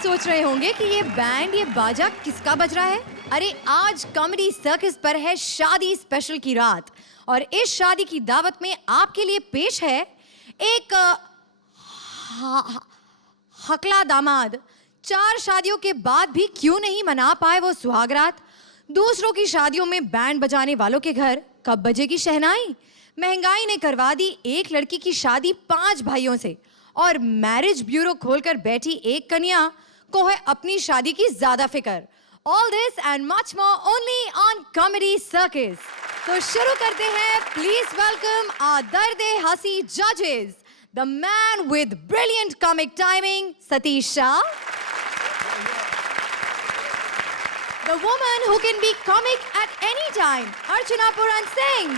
सोच रहे होंगे कि ये बैंड, ये बाजा किसका बज रहा है? अरे आज कॉमेडी सर्कस पर है शादी स्पेशल की रात और इस शादी की दावत में आपके लिए पेश है एक हकला दामाद। 4 शादियों के बाद भी क्यों नहीं मना पाए वो सुहागरात। दूसरों की शादियों में बैंड बजाने वालों के घर कब बजेगी शहनाई। महंगाई ने करवा दी एक लड़की की शादी 5 भाइयों से और मैरिज ब्यूरो खोलकर बैठी एक कन्या को है अपनी शादी की ज्यादा फिक्र। All this and much more only on comedy circus. तो शुरू करते हैं। प्लीज वेलकम आवर दर्दे हंसी जजेस, the man with brilliant comic timing, Satish Shah. The woman who can be comic at any time, Archana Puran Singh.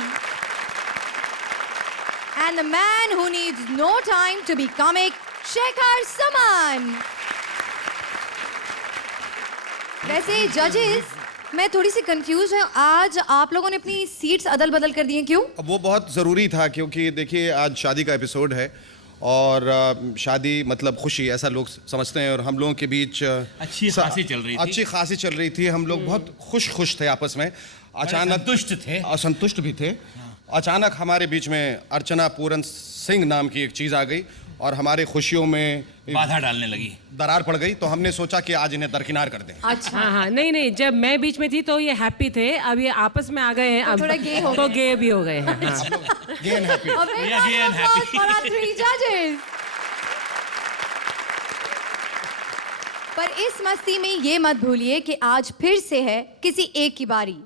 And the man who needs no time to be comic, Shekhar Saman. वैसे जजेस, मैं थोड़ी सी confuse हूँ। आज आप लोगों ने अपनी सीट्स अदल बदल कर दी हैं, क्यों? वो बहुत ज़रूरी था क्योंकि देखिए आज शादी का एपिसोड है और शादी मतलब खुशी ऐसा लोग समझते हैं और हम लोगों के बीच अच्छी खासी चल रही थी। हम लोग बहुत खुश थे आपस में। अचानक असंतुष्ट भी थे। अचानक हमारे बीच में अर्चना पूरन सिंह नाम की एक चीज़ आ गई और हमारे खुशियों में बाधा डालने लगी, दरार पड़ गई। तो हमने सोचा कि आज इन्हें दरकिनार कर दें। अच्छा। हाँ, नहीं, जब मैं बीच में थी तो ये हैप्पी थे, अब ये आपस में आ गए हैं, अब थोड़ा गे हो तो गए। गे भी हो गए हैं। गे एंड हैप्पी। पर इस मस्ती में ये मत भूलिए कि आज फिर से है किसी एक की बारी।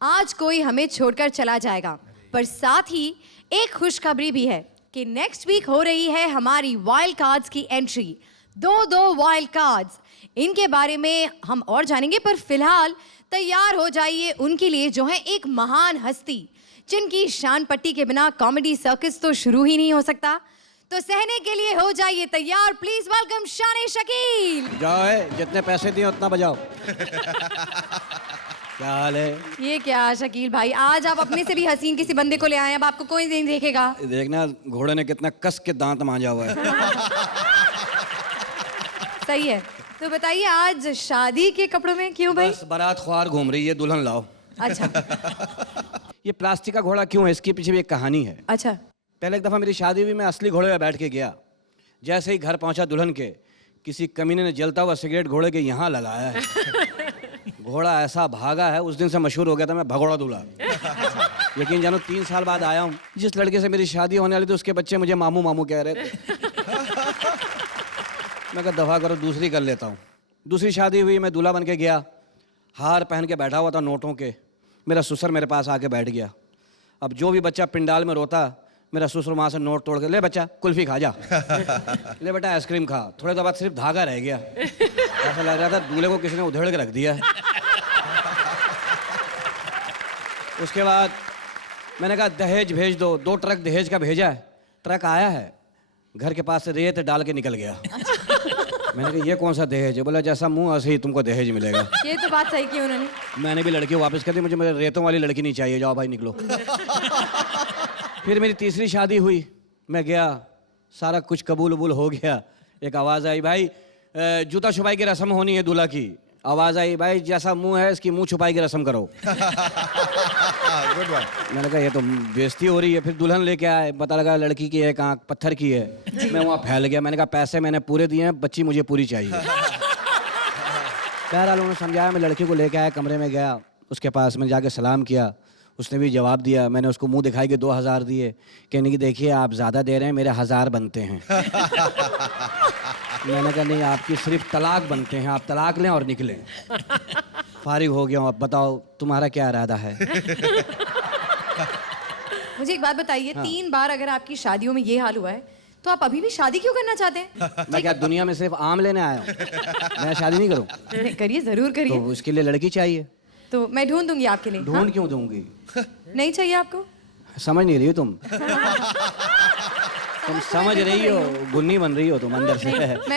आज कोई हमें छोड़कर चला जाएगा, पर साथ ही एक खुशखबरी भी है कि नेक्स्ट वीक हो रही है हमारी वाइल्ड कार्ड्स की एंट्री। 2 वाइल्ड कार्ड्स, इनके बारे में हम और जानेंगे, पर फिलहाल तैयार हो जाइए उनके लिए जो है एक महान हस्ती जिनकी शान पट्टी के बिना कॉमेडी सर्कस तो शुरू ही नहीं हो सकता। तो सहने के लिए हो जाइए तैयार। प्लीज वेलकम शान शकील। जाओ, जितने पैसे दिए उतना बजाओ। क्या हाल है? ये क्या शकील भाई, आज आप अपने से भी हसीन किसी बंदे को ले आए, अब आपको कोई नहीं देखेगा। देखना घोड़े ने कितना कस के दांत मांजा हुआ है। सही है। तो बताइए आज शादी के कपड़ों में क्यों भाई? बस बारात ख्वार घूम रही है, दुल्हन लाओ। अच्छा। ये प्लास्टिक का घोड़ा क्यों है, इसके पीछे भी एक कहानी है। अच्छा। पहले एक दफा मेरी शादी हुई, मैं असली घोड़े पे बैठ के गया। जैसे ही घर पहुंचा दुल्हन के, किसी कमीने ने जलता हुआ सिगरेट घोड़े के यहाँ लगाया है। घोड़ा ऐसा भागा है, उस दिन से मशहूर हो गया था मैं भगोड़ा दूल्हा। यकीन जानो 3 साल बाद आया हूँ। जिस लड़के से मेरी शादी होने वाली थी उसके बच्चे मुझे मामू मामू कह रहे थे। मैं कहा दफा करो, दूसरी कर लेता हूँ। दूसरी शादी हुई, मैं दूल्हा बन के गया, हार पहन के बैठा हुआ था नोटों के। मेरा ससुर मेरे पास आके बैठ गया। अब जो भी बच्चा पिंडाल में रोता, मेरा ससुर वहाँ से नोट तोड़ के, ले बच्चा कुल्फी खा जा। ले बेटा आइसक्रीम खा। थोड़े देर बाद सिर्फ धागा रह गया। ऐसा लग रहा था दूल्हे को किसी ने उधेड़ के रख दिया। उसके बाद मैंने कहा दहेज भेज दो। 2 ट्रक दहेज का भेजा है। ट्रक आया है, घर के पास से रेत डाल के निकल गया। मैंने कहा ये कौन सा दहेज है? बोला जैसा मुंह ऐसे ही तुमको दहेज मिलेगा। ये तो बात सही की उन्होंने। मैंने भी लड़की वापस कर दी, मुझे मेरे रेतों वाली लड़की नहीं चाहिए, जाओ भाई निकलो। फिर मेरी तीसरी शादी हुई, मैं गया, सारा कुछ कबूल उबूल हो गया। एक आवाज़ आई, भाई जूता छुपाई की रस्म होनी है दूल्हा की। आवाज़ आई, भाई जैसा मुंह है इसकी मुंह छुपाई की रस्म करो। Good one. मैंने कहा ये तो बेइज्जती हो रही है। फिर दुल्हन लेके आए, पता लगा लड़की की एक आंख पत्थर की है। मैं वहाँ फैल गया। मैंने कहा पैसे मैंने पूरे दिए हैं, बच्ची मुझे पूरी चाहिए। बहरहाल उन्होंने समझाया, मैं लड़की को लेके आया, कमरे में गया, उसके पास मैं जाके सलाम किया। उसने भी जवाब दिया। मैंने उसको मुंह दिखाई के 2000 दिए, कहने की देखिए आप ज़्यादा दे रहे हैं, मेरे 1000 बनते हैं। मैंने कहा नहीं, आपकी सिर्फ तलाक बनते हैं, आप तलाक लें और निकलें। फारिग हो गया हूँ, अब बताओ तुम्हारा क्या इरादा है? मुझे एक बात बताइए, 3 बार अगर आपकी शादियों में ये हाल हुआ है तो आप अभी भी शादी क्यों करना चाहते हैं? मैं क्या दुनिया में सिर्फ आम लेने आया हूँ? मैं शादी नहीं करूँ? करिए, जरूर करिए। तो उसके लिए लड़की चाहिए। तो मैं ढूंढ दूंगी आपके लिए। ढूंढ क्यों दूंगी? नहीं चाहिए आपको? समझ नहीं रही हो तुम। तुम समझ रही हो, गुन्नी बन रही हो तुम अंदर से।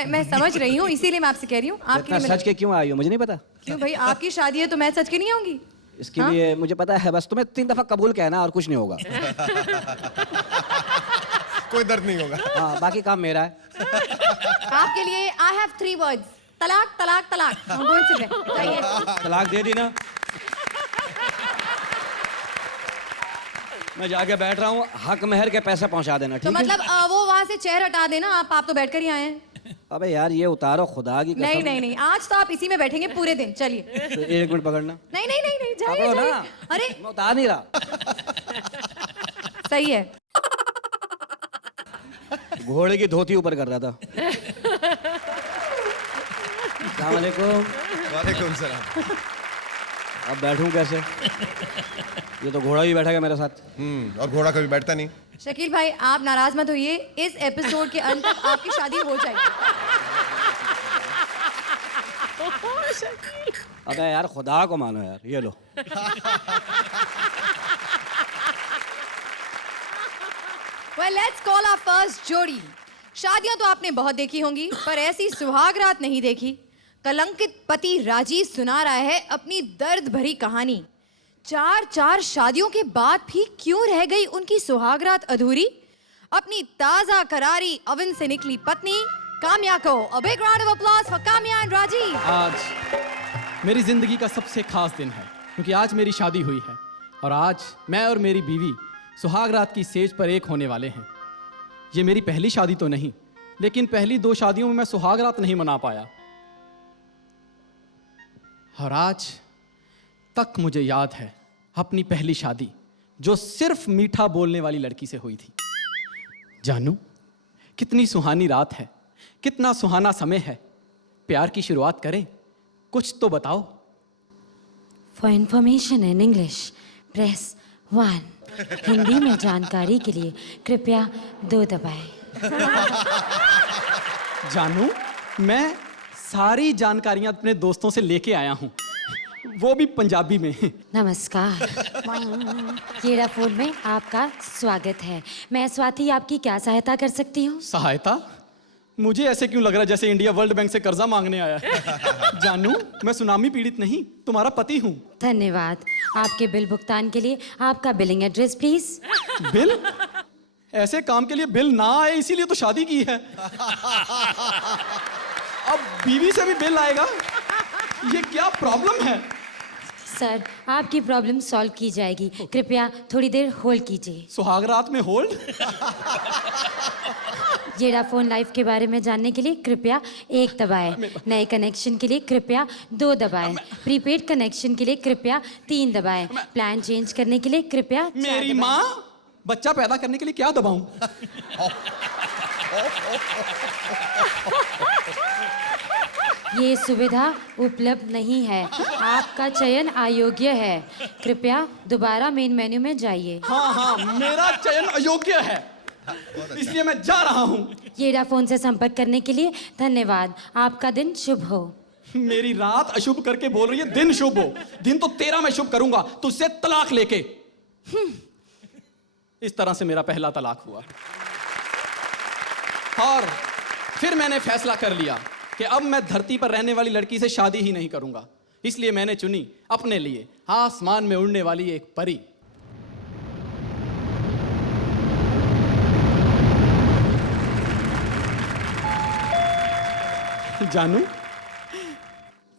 मैं समझ रही हूँ, इसीलिए मैं आपसे कह रही हूँ। इतना सच के क्यों आई हो मुझे नहीं पता। क्यों भाई, आपकी शादी है तो मैं सच के नहीं आऊंगी? इसके लिए मुझे पता है, बस तुम्हें 3 दफा कबूल कहना और कुछ नहीं होगा। कोई दर्द नहीं होगा। हाँ, बाकी काम मेरा है। आपके लिए आई हैव 3 वर्ड्स। तलाक तलाक तलाक I'm going to bed. जाइए। तलाक दे दी ना। मैं जाके बैठ रहा हूँ, हक महर के पैसे पहुंचा देना, तो ठीक है? मतलब वो वहां से चेयर हटा देना, आप तो बैठकर ही आए हैं। अबे यार ये उतारो, खुदा की कसम। नहीं नहीं नहीं, आज तो आप इसी में बैठेंगे पूरे दिन। चलिए। तो 1 मिनट पकड़ना। नहीं नहीं नहीं नहीं, जाइए पकड़ो जाइए। ना। अरे मैं उतार नहीं रहा। सही है। घोड़े की धोती ऊपर कर रहा था। अस्सलाम वालेकुम। वालेकुम सलाम। अब बैठूं कैसे? ये तो घोड़ा भी बैठेगा मेरे साथ। और घोड़ा कभी बैठता नहीं। शकील भाई आप नाराज मत होइए, इस एपिसोड के अंत तक आपकी शादी हो जाएगी। अबे यार खुदा को मानो यार, ये लो। Well, let's call our first जोड़ी। शादियां तो आपने बहुत देखी होंगी, पर ऐसी सुहागरात नहीं देखी। कलंकित पति राजीव सुना रहा है अपनी दर्द भरी कहानी। 4 शादियों के बाद भी क्यों रह गई उनकी सुहागरात अधूरी? अपनी ताजा करारी अवन से निकली पत्नी काम्या को। A big round of applause for Kamya and Rajiv. आज मेरी जिंदगी का सबसे खास दिन है, क्योंकि आज मेरी शादी हुई है और आज मैं और मेरी बीवी सुहागरात की सेज पर एक होने वाले हैं। ये मेरी पहली शादी तो नहीं, लेकिन पहली 2 शादियों में मैं सुहागरात नहीं मना पाया। और आज तक मुझे याद है अपनी पहली शादी, जो सिर्फ मीठा बोलने वाली लड़की से हुई थी। जानू, कितनी सुहानी रात है, कितना सुहाना समय है। प्यार की शुरुआत करें, कुछ तो बताओ। For information in English, press 1. Hindi में जानकारी के लिए कृपया 2 दबाएं। जानू, मैं सारी जानकारियां अपने दोस्तों से लेके आया हूं, वो भी पंजाबी में। नमस्कार। येरा फोन में आपका स्वागत है। मैं स्वाति आपकी क्या सहायता कर सकती हूँ? सहायता? मुझे ऐसे क्यों लग रहा है जैसे इंडिया वर्ल्ड बैंक से कर्जा मांगने आया है। जानू, मैं सुनामी पीड़ित नहीं, तुम्हारा पति हूँ। धन्यवाद। आपके बिल भुगतान के लिए आपका बिलिंग एड्रेस प्लीज। बिल? ऐसे काम के लिए बिल ना आए, इसीलिए तो शादी की है। अब बीवी से भी बिल आएगा? ये क्या प्रॉब्लम है? सर, आपकी प्रॉब्लम सॉल्व की जाएगी। कृपया थोड़ी देर होल्ड कीजिए। सुहागरात में होल्ड? येरा फोन लाइफ के बारे में जानने के लिए कृपया 1 दबाएं। नए कनेक्शन के लिए कृपया 2 दबाएं। प्रीपेड कनेक्शन के लिए कृपया 3 दबाएं। प्लान चेंज करने के लिए कृपया 4 मेरी दबाएं। माँ, बच्चा पैदा करने के लिए क्या दबाऊं? ये सुविधा उपलब्ध नहीं है। आपका चयन अयोग्य है। कृपया दोबारा मेन मेन्यू में जाइए। हाँ हाँ, मेरा चयन अयोग्य है, इसलिए मैं जा रहा हूँ। येरा फोन से संपर्क करने के लिए धन्यवाद। आपका दिन शुभ हो। मेरी रात अशुभ करके बोल रही है दिन शुभ हो। दिन तो तेरा मैं शुभ करूंगा, तुझसे तलाक लेके। इस तरह से मेरा पहला तलाक हुआ और फिर मैंने फैसला कर लिया कि अब मैं धरती पर रहने वाली लड़की से शादी ही नहीं करूंगा। इसलिए मैंने चुनी अपने लिए आसमान में उड़ने वाली एक परी। जानू,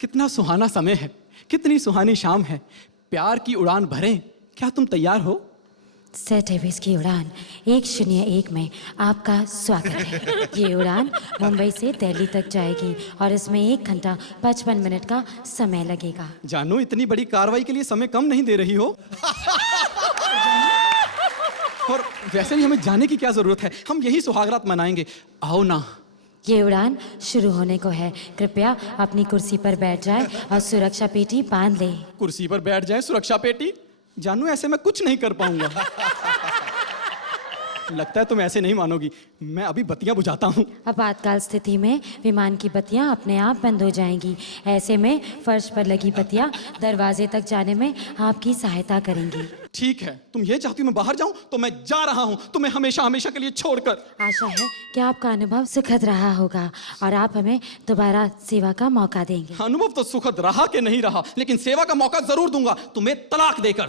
कितना सुहाना समय है, कितनी सुहानी शाम है। प्यार की उड़ान भरें, क्या तुम तैयार हो? सेट एवेज की उड़ान 101 में आपका स्वागत है। ये उड़ान मुंबई से दिल्ली तक जाएगी और इसमें 1 घंटा 55 मिनट का समय लगेगा। जानू, इतनी बड़ी कार्रवाई के लिए समय कम नहीं दे रही हो? और वैसे भी हमें जाने की क्या जरूरत है, हम यही सुहागरात मनाएंगे। आओ ना। ये उड़ान शुरू होने को है। कृपया अपनी कुर्सी पर बैठ जाए और सुरक्षा पेटी बांध ले। कुर्सी पर बैठ जाए, सुरक्षा पेटी? जानू, ऐसे मैं कुछ नहीं कर पाऊंगा। लगता है तुम ऐसे नहीं मानोगी। मैं अभी बत्तियां बुझाता हूँ। आपातकाल स्थिति में विमान की बत्तियां अपने आप बंद हो जाएंगी। ऐसे में फर्श पर लगी बत्तियां दरवाजे तक जाने में आपकी सहायता करेंगी। ठीक है, तुम ये चाहती हो मैं बाहर जाऊं, तो मैं जा रहा हूं, तुम्हें हमेशा हमेशा के लिए छोड़कर। आशा है कि आपका अनुभव सुखद रहा होगा और आप हमें दोबारा सेवा का मौका देंगे। अनुभव तो सुखद रहा कि नहीं रहा, लेकिन सेवा का मौका जरूर दूंगा, तुम्हें तलाक देकर।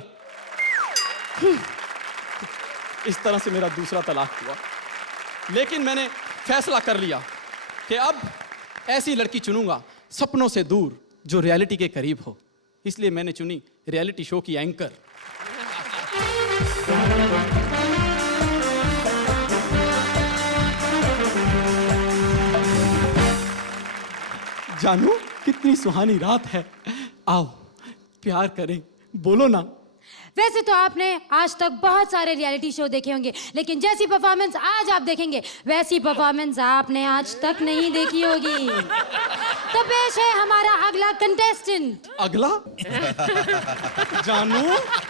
इस तरह से मेरा दूसरा तलाक हुआ, लेकिन मैंने फैसला कर लिया कि अब ऐसी लड़की चुनूंगा सपनों से दूर, जो रियलिटी के करीब हो। इसलिए मैंने चुनी रियलिटी शो की एंकर। जानू कितनी सुहानी रात है, आओ प्यार करें, बोलो ना। वैसे तो आपने आज तक बहुत सारे रियलिटी शो देखे होंगे, लेकिन जैसी परफॉर्मेंस आज आप देखेंगे वैसी परफॉर्मेंस आपने आज तक नहीं देखी होगी। तो पेश है हमारा अगला कंटेस्टेंट। अगला? जानू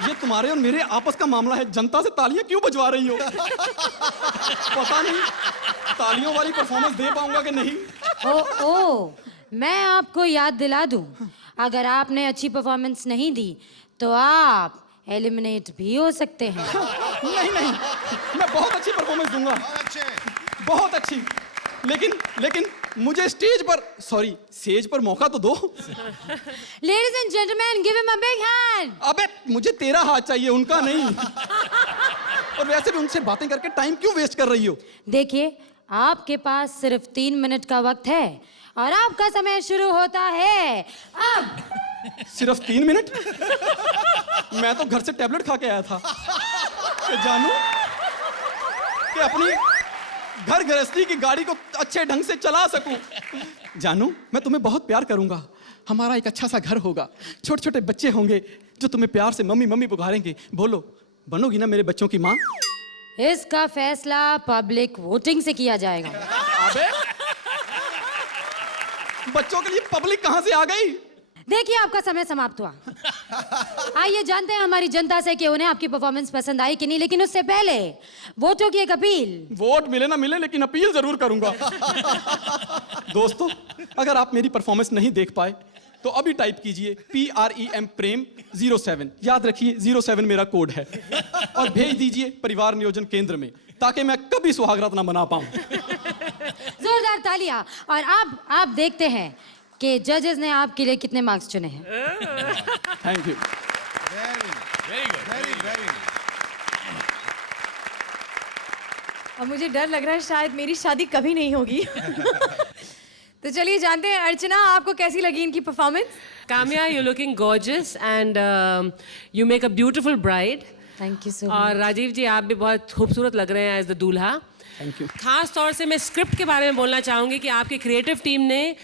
ये तुम्हारे और मेरे आपस का मामला है, जनता से तालियां क्यों बजवा रही हो? पता नहीं तालियों वाली परफॉर्मेंस दे पाऊंगा कि नहीं। ओ मैं आपको याद दिला दूं, अगर आपने अच्छी परफॉर्मेंस नहीं दी तो आप एलिमिनेट भी हो सकते हैं। नहीं नहीं, मैं बहुत अच्छी परफॉर्मेंस दूंगा, बहुत अच्छी। लेकिन मुझे स्टेज पर, सॉरी सेज पर मौका तो दो। Ladies and gentleman, give him a big hand. अबे मुझे तेरा हाथ चाहिए, उनका नहीं। और वैसे भी उनसे बातें करके टाइम क्यों वेस्ट कर रही हो? देखिए, आपके पास सिर्फ 3 मिनट का वक्त है और आपका समय शुरू होता है अब। सिर्फ 3 मिनट? मैं तो घर से टैबलेट खा के आया था कि जानू कि अपनी घर गृहस्थी की गाड़ी को अच्छे ढंग से चला सकूं। जानू मैं तुम्हें बहुत प्यार करूंगा, हमारा एक अच्छा सा घर होगा, छोटे छोटे बच्चे होंगे जो तुम्हें प्यार से मम्मी मम्मी पुकारेंगे। बोलो, बनोगी ना मेरे बच्चों की माँ? इसका फैसला पब्लिक वोटिंग से किया जाएगा। अबे बच्चों के लिए पब्लिक कहां से आ गई? देखिए, आपका समय समाप्त हुआ। आइए जानते हैं हमारी जनता से कि उन्हें आपकी परफॉर्मेंस पसंद आई कि नहीं, लेकिन उससे पहले वोटों की एक अपील। वोट मिले ना मिले, लेकिन अपील जरूर करूंगा। दोस्तों, अगर आप मेरी परफॉर्मेंस नहीं देख पाए तो अभी टाइप कीजिए PREM प्रेम 07, याद रखिए 07 मेरा कोड है, और भेज दीजिए परिवार नियोजन केंद्र में, ताकि मैं कभी सुहागरात ना मना पाऊं। जोरदार तालियां। और अब आप देखते हैं कि जजेस ने आपके लिए कितने मार्क्स चुने हैं। Thank you. अब मुझे डर लग रहा है शायद मेरी शादी कभी नहीं होगी। तो चलिए जानते हैं, अर्चना आपको कैसी लगी इनकी performance? Kamya, you're looking gorgeous and you make a beautiful bride. Thank you so और राजीव जी, आप भी बहुत खूबसूरत लग रहे हैं एज द दूल्हा। Thank you. खास तौर से मैं स्क्रिप्ट के बारे में बोलना चाहूंगी कि आपकी क्रिएटिव टीम ने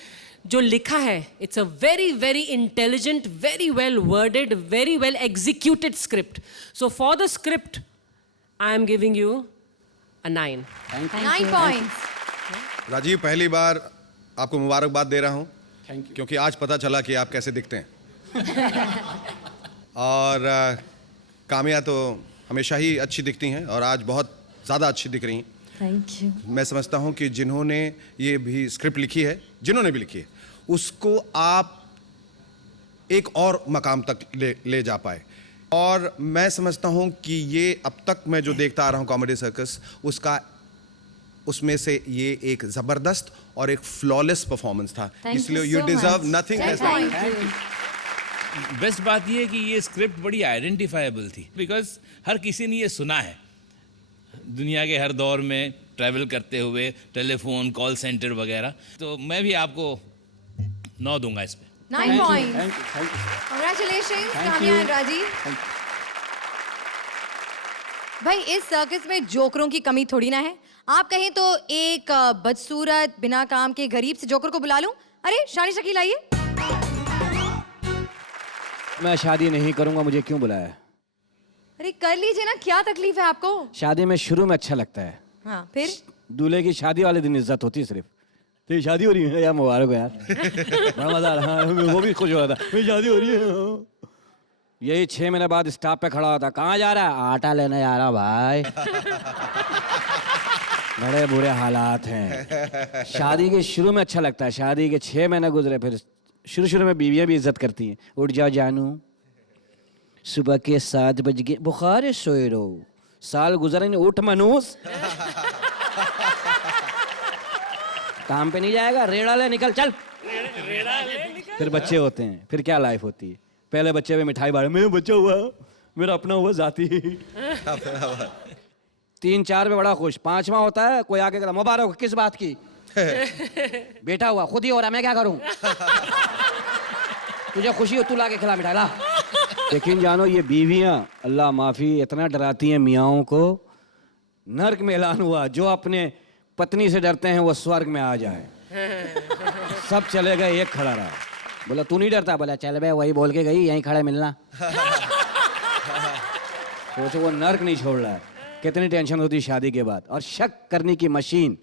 जो लिखा है, it's a very very intelligent, very well worded, very well executed script. So for the script I am giving you a 9। 9 points. Rajiv, पहली बार आपको मुबारकबाद दे रहा हूँ, थैंक यू। क्योंकि आज पता चला कि आप कैसे दिखते हैं। और काम्या तो हमेशा ही अच्छी दिखती हैं और आज बहुत ज़्यादा अच्छी दिख रही हैं। Thank you. मैं समझता हूँ कि जिन्होंने ये भी स्क्रिप्ट लिखी है, जिन्होंने भी लिखी है, उसको आप एक और मकाम तक ले जा पाए। और मैं समझता हूँ कि ये अब तक मैं जो देखता आ रहा हूँ कॉमेडी सर्कस, उसमें से ये एक ज़बरदस्त और एक फ्लॉलेस परफॉर्मेंस था। इसलिए you deserve nothing less than. Best बात ये है कि ये स्क्रिप्ट बड़ी आइडेंटिफाइबल थी, बिकॉज हर किसी ने ये सुना है दुनिया के हर दौर में ट्रैवल करते हुए, टेलीफोन, कॉल सेंटर वगैरह। तो मैं भी आपको 9 दूंगा इस पे। 9 points. Thank you. Congratulations, Thank Kamya you. And Rajiv. भाई, इस सर्कस में जोकरों की कमी थोड़ी ना है। आप कहें तो एक बदसूरत बिना काम के गरीब से जोकर को बुला लूं। अरे शानी शकील आइए। मैं शादी नहीं करूंगा, मुझे क्यों बुलाया है? अरे कर लीजिए ना, क्या तकलीफ है आपको? शादी में शुरू में अच्छा लगता है, हाँ फिर? दूल्हे की शादी वाले दिन इज्जत होती है सिर्फ। तेरी शादी हो रही है यार, मुबारक हो यार। बड़ा मजा आ रहा है, वो भी खुश हो रहा था, मेरी शादी हो रही है। यही 6 महीने बाद स्टॉप पे खड़ा होता, कहाँ जा रहा है? आटा लेने जा रहा भाई। बड़े बुरे हालात हैं। शादी के शुरू में अच्छा लगता है, शादी के 6 महीने गुजरे, फिर शुरू में बीवियां भी इज्जत करती हैं। उठ जाओ जानू, सुबह के 7 बज गए, बुखार है, सोए रहो, साल गुजरे नहीं, उठ मनूस। काम पे नहीं जाएगा, रेड़ा ले, निकल चल। फिर बच्चे होते हैं, फिर क्या लाइफ होती है। पहले बच्चे में मिठाई बांटे, मेरा बच्चा हुआ, मेरा अपना हुआ जाती। 3-4 में बड़ा खुश, 5वां होता है, कोई आके कहता मुबारक, किस बात की? बेटा हुआ खुद ही हो रहा, मैं क्या करूं? तुझे खुशी हो, तू ला के खिला मिठाई ला। लेकिन जानो ये बीवियां अल्लाह माफी इतना डराती हैं मियाओं को, नर्क में ऐलान हुआ जो अपने पत्नी से डरते हैं वो स्वर्ग में आ जाए। सब चले गए, एक खड़ा रहा। बोला तू नहीं डरता? बोला चल बे, वही बोल के गई, यहीं खड़े मिलना। सोचो वो नर्क नहीं छोड़ रहा है। कितनी टेंशन होती है शादी के बाद। और शक करने की मशीन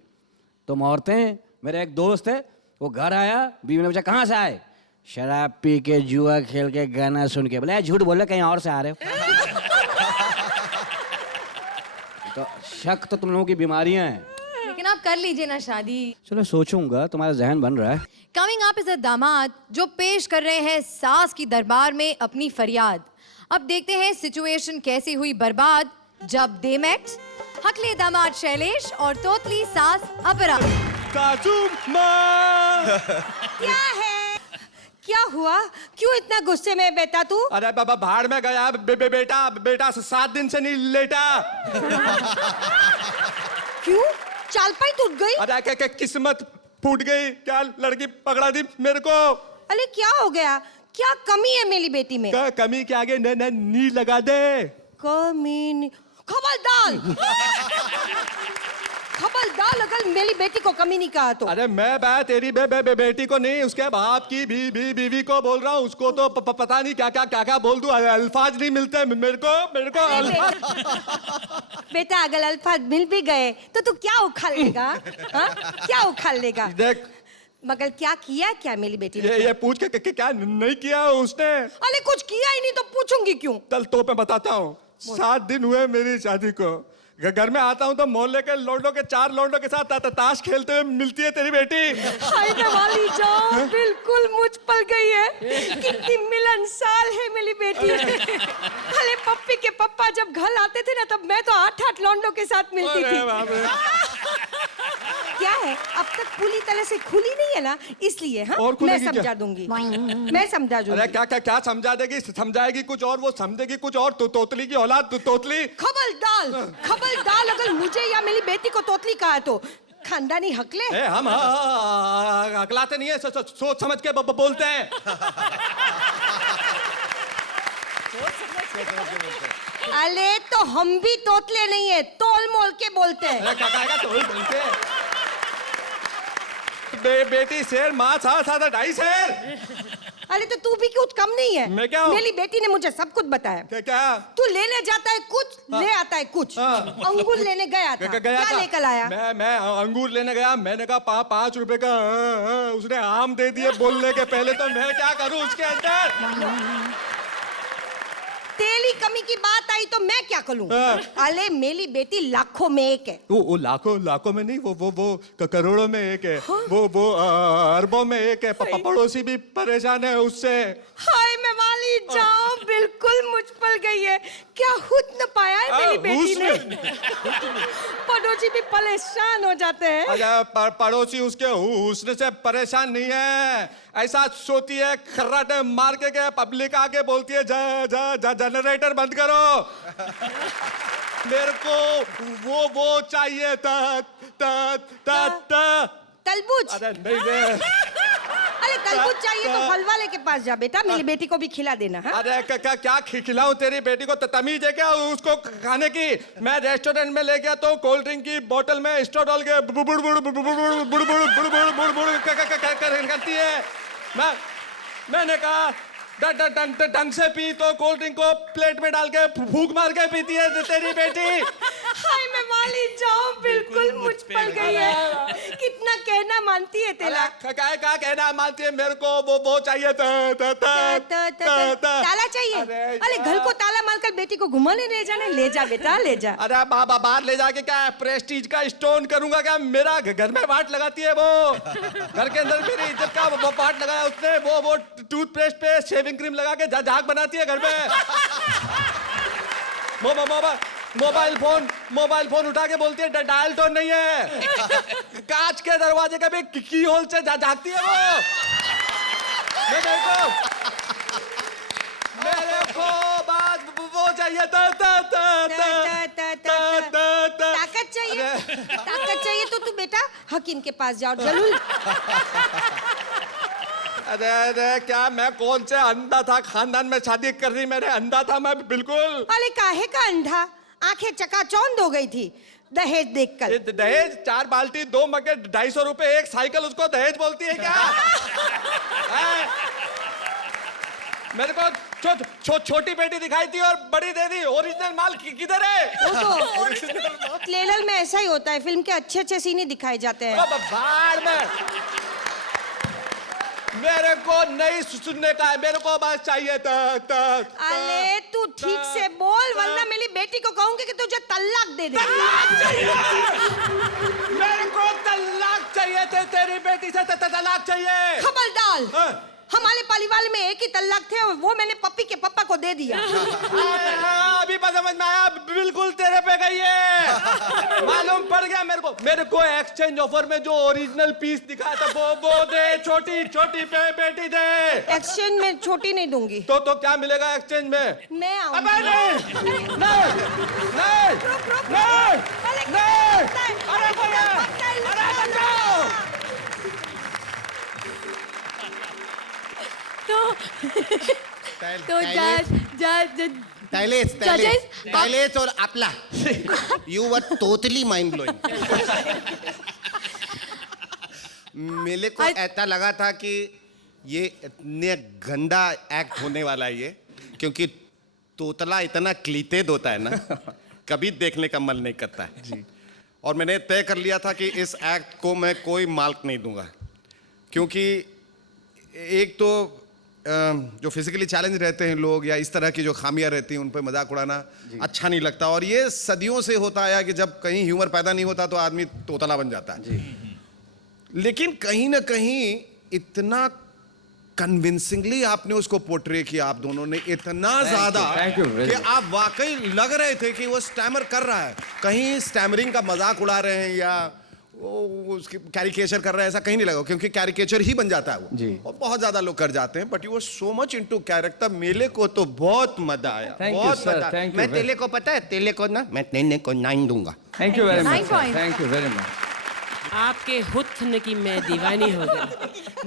तुम औरतें। मेरा एक दोस्त है, वो घर आया, बीवी ने पूछा कहाँ से आए? शराब पी के, जुआ खेल के, गाना सुन के। बोला झूठ बोल रहे, कहीं और से आ रहे हो। तो शक तो तुम लोगों की बीमारियां हैं। लेकिन आप कर लीजिए ना शादी। चलो सोचूंगा, तुम्हारा जहन बन रहा है। कमिंग अप इज अ दामाद जो पेश कर रहे हैं सास की दरबार में अपनी फरियाद। अब देखते हैं सिचुएशन कैसी हुई बर्बाद जब दे मेट। हकले दामाद शैलेश और तोतली सास अपरा। सासू माँ। क्या है? क्या हुआ? क्यों इतना गुस्से में बेटा तू? अरे बाबा भाड़ में गया बेटा 7 दिन से नहीं लेटा। क्यों? चालपाई टूट गई? अरे क्या किस्मत फूट गई क्या? लड़की पकड़ा दी मेरे को। अरे क्या हो गया? क्या कमी है मेरी बेटी में? कमी के आगे नी लगा दे। कमी? खबरदार! खबरदार अगर मेरी बेटी को कमी नहीं कहा तो। अरे मैं तेरी बेटी को नहीं, उसके बाप की बीवी को बोल रहा हूँ। उसको तो पता नहीं क्या बोल दूं। अल्फाज नहीं मिलते मेरे को अल्फाज। बेटा अगर अल्फाज मिल भी गए तो तू क्या उखाड़ लेगा? हाँ? क्या उखाड़ लेगा? देख मगर क्या किया क्या मेरी बेटी ने? ये पूछ के क्या नहीं किया उसने? अरे कुछ किया ही नहीं तो पूछूंगी क्यों? चल तो मैं बताता हूँ। 7 दिन हुए मेरी शादी को। घर में आता हूँ तो मोहल्ले के लौंडों के 4 लौंडों के साथ ताश खेलते हुए मिलती है तेरी बेटी। हाय मैं वाली जाऊं, बिल्कुल मुझ पर गई है। कितनी मिलनसार है मेरी बेटी। भले पप्पी के पप्पा जब घर आते थे ना तब मैं तो 8 लौंडों के साथ मिलती थी। क्या है अब तक पूरी तरह से खुली नहीं है ना, इसलिए हाँ मैं समझा दूंगी। मैं समझा दूंगी। अरे क्या समझा देगी? समझाएगी कुछ और, वो समझेगी कुछ और। तो तोतली की औलाद तोतली। खबरदार अगर मुझे या मेरी बेटी को तोतली कहा तो खानदानी हकले। हम हकलाते नहीं है, सोच समझ के बोलते हैं। अरे तो हम भी तोतले नहीं है, तोल मोल के बोलते हैं। तोल बोलते हैं। बेटी शेर, माँ 2.5 शेर। अरे तो तू भी कुछ कम नहीं है। मैं क्या हूँ? मेरी बेटी ने मुझे सब कुछ बताया। क्या? तू लेने जाता है कुछ, ले आता है कुछ। अंगूर लेने गया था। क्या लेकर आया? मैं अंगूर लेने गया। मैंने कहा 5 रुपए का। उसने आम दे दिए बोलने के पहले। तो मैं क्या करूं उसके अंदर? तेरी कमी की बात आई तो मैं क्या करूं? अरे मेरी बेटी लाखों में एक है। वो लाखों में नहीं, वो करोड़ों में एक है। वो अरबों में एक है। पड़ोसी भी परेशान है उससे। हाय मैं वाली जाऊं, बिल्कुल मुझ पर गई है। क्या हुस्न पाया है मेरी बेटी ने। पड़ोसी भी परेशान हो जाते हैं। अरे पड़ोसी उसके हुस्न से परेशान नहीं है। ऐसा सोती है खर्राटे मार के पब्लिक आके बोलती है जा जनरेटर बंद करो। मेरे को वो चाहिए तरबूज। अरे नहीं अरे तरबूज चाहिए तो फल वाले के पास जा बेटा, मेरी बेटी को भी खिला देना। हाँ? अरे क्या खिलाऊं तेरी बेटी को? तमीज है क्या उसको खाने की? मैं रेस्टोरेंट में ले गया तो कोल्ड ड्रिंक की बोतल में स्ट्रॉ डाल के करती है। मैंने कहा ढंग से पी तो कोल्ड ड्रिंक को प्लेट में डाल के फूंक मार के पीती है तेरी बेटी। हाय मैं वाली जाऊं, बिल्कुल मुझ पर गई है। कितना कहना मानती है तेरा? क्या कहना मानती है? मेरे को वो चाहिए। ताला चाहिए? अरे घर को ताला मारकर बेटी को घुमाने ले जाने। ले जा बेटा ले जा। अरे बाबा बाहर ले जाके क्या प्रेस्टीज का स्टोन करूंगा क्या? मेरा घर में वाट लगाती है वो। घर के अंदर मेरी इज्जत का वो पार्ट लगाया उसने। वो टूथपेस्ट पे शेविंग क्रीम लगा के झाग बनाती है घर में। मोबाइल फोन उठा के बोलती है डायल टोन नहीं है। कांच के दरवाजे का भी की होल से झांकती है वो। मेरे को बात वो चाहिए। ताकत चाहिए तो तू बेटी बेटा हकीम के पास जाओ जरूर। अरे अरे क्या मैं कौन से अंधा था, खानदान में शादी कर दी मैंने, अंधा था मैं बिल्कुल। अरे काहे का अंधा, आंखें चकाचौंध हो गई थी दहेज देखकर। दहेज 4 बाल्टी 2 मगे 250 रुपए एक साइकिल, उसको दहेज बोलती है क्या? मेरे को छोटी बेटी दिखाई थी और बड़ी दे दी, ओरिजिनल माल किधर है? वो तो ट्रेलर में ऐसा ही होता है, फिल्म के अच्छे अच्छे सीन ही दिखाए जाते हैं। बाहर में मेरे को नहीं सुनने का है, मेरे को बस चाहिए तक। अरे तू ठीक से बोल वरना मेरी बेटी को कहूंगी कि तुझे तलाक दे दे। मेरे को तलाक चाहिए थे, तेरी बेटी से तलाक चाहिए। खबरदार, हमारे परिवार में एक ही तलाक थे और वो मैंने पप्पी के पापा को दे दिया। अभी पता समझ में आया, बिल्कुल तेरे पे गई है। मालूम पड़ गया मेरे को एक्सचेंज ऑफर में जो ओरिजिनल पीस दिखाया था वो दे, छोटी पे बेटी दे। एक्सचेंज में छोटी नहीं दूंगी। तो क्या मिलेगा एक्सचेंज में? मैं आऊंगी। अबे तो टाइलेस और आपला you were totally mind blowing. मेरे को ऐसा लगा था कि ये इतने गंदा एक्ट होने वाला है ये, क्योंकि तोतला इतना क्लीटेड होता है ना, कभी देखने का मन नहीं करता है जी। और मैंने तय कर लिया था कि इस एक्ट को मैं कोई मार्क नहीं दूंगा, क्योंकि एक तो जो फिजिकली चैलेंज रहते हैं लोग या इस तरह की जो खामियां रहती हैं उन पर मजाक उड़ाना अच्छा नहीं लगता। और ये सदियों से होता आया कि जब कहीं ह्यूमर पैदा नहीं होता तो आदमी तोतला बन जाता है। लेकिन कहीं ना कहीं इतना कन्विंसिंगली आपने उसको पोर्ट्रे किया, आप दोनों ने इतना ज्यादा कि आप वाकई लग रहे थे कि वो स्टैमर कर रहा है, कहीं स्टैमरिंग का मजाक उड़ा रहे हैं या उसकी कैरिकेचर कर रहा है, ऐसा कहीं नहीं लगा, क्योंकि कैरिकेचर ही बन जाता है वो जी। और बहुत ज्यादा लोग कर जाते हैं, but you were so much into character. मेले को तो बहुत मजा आया, बहुत मजा। मैं तेले को पता है, तेले को ना मैं तेले को 9 दूंगा। Thank you very much, thank you very much. आपके हुत्न की मैं दीवानी हो गई।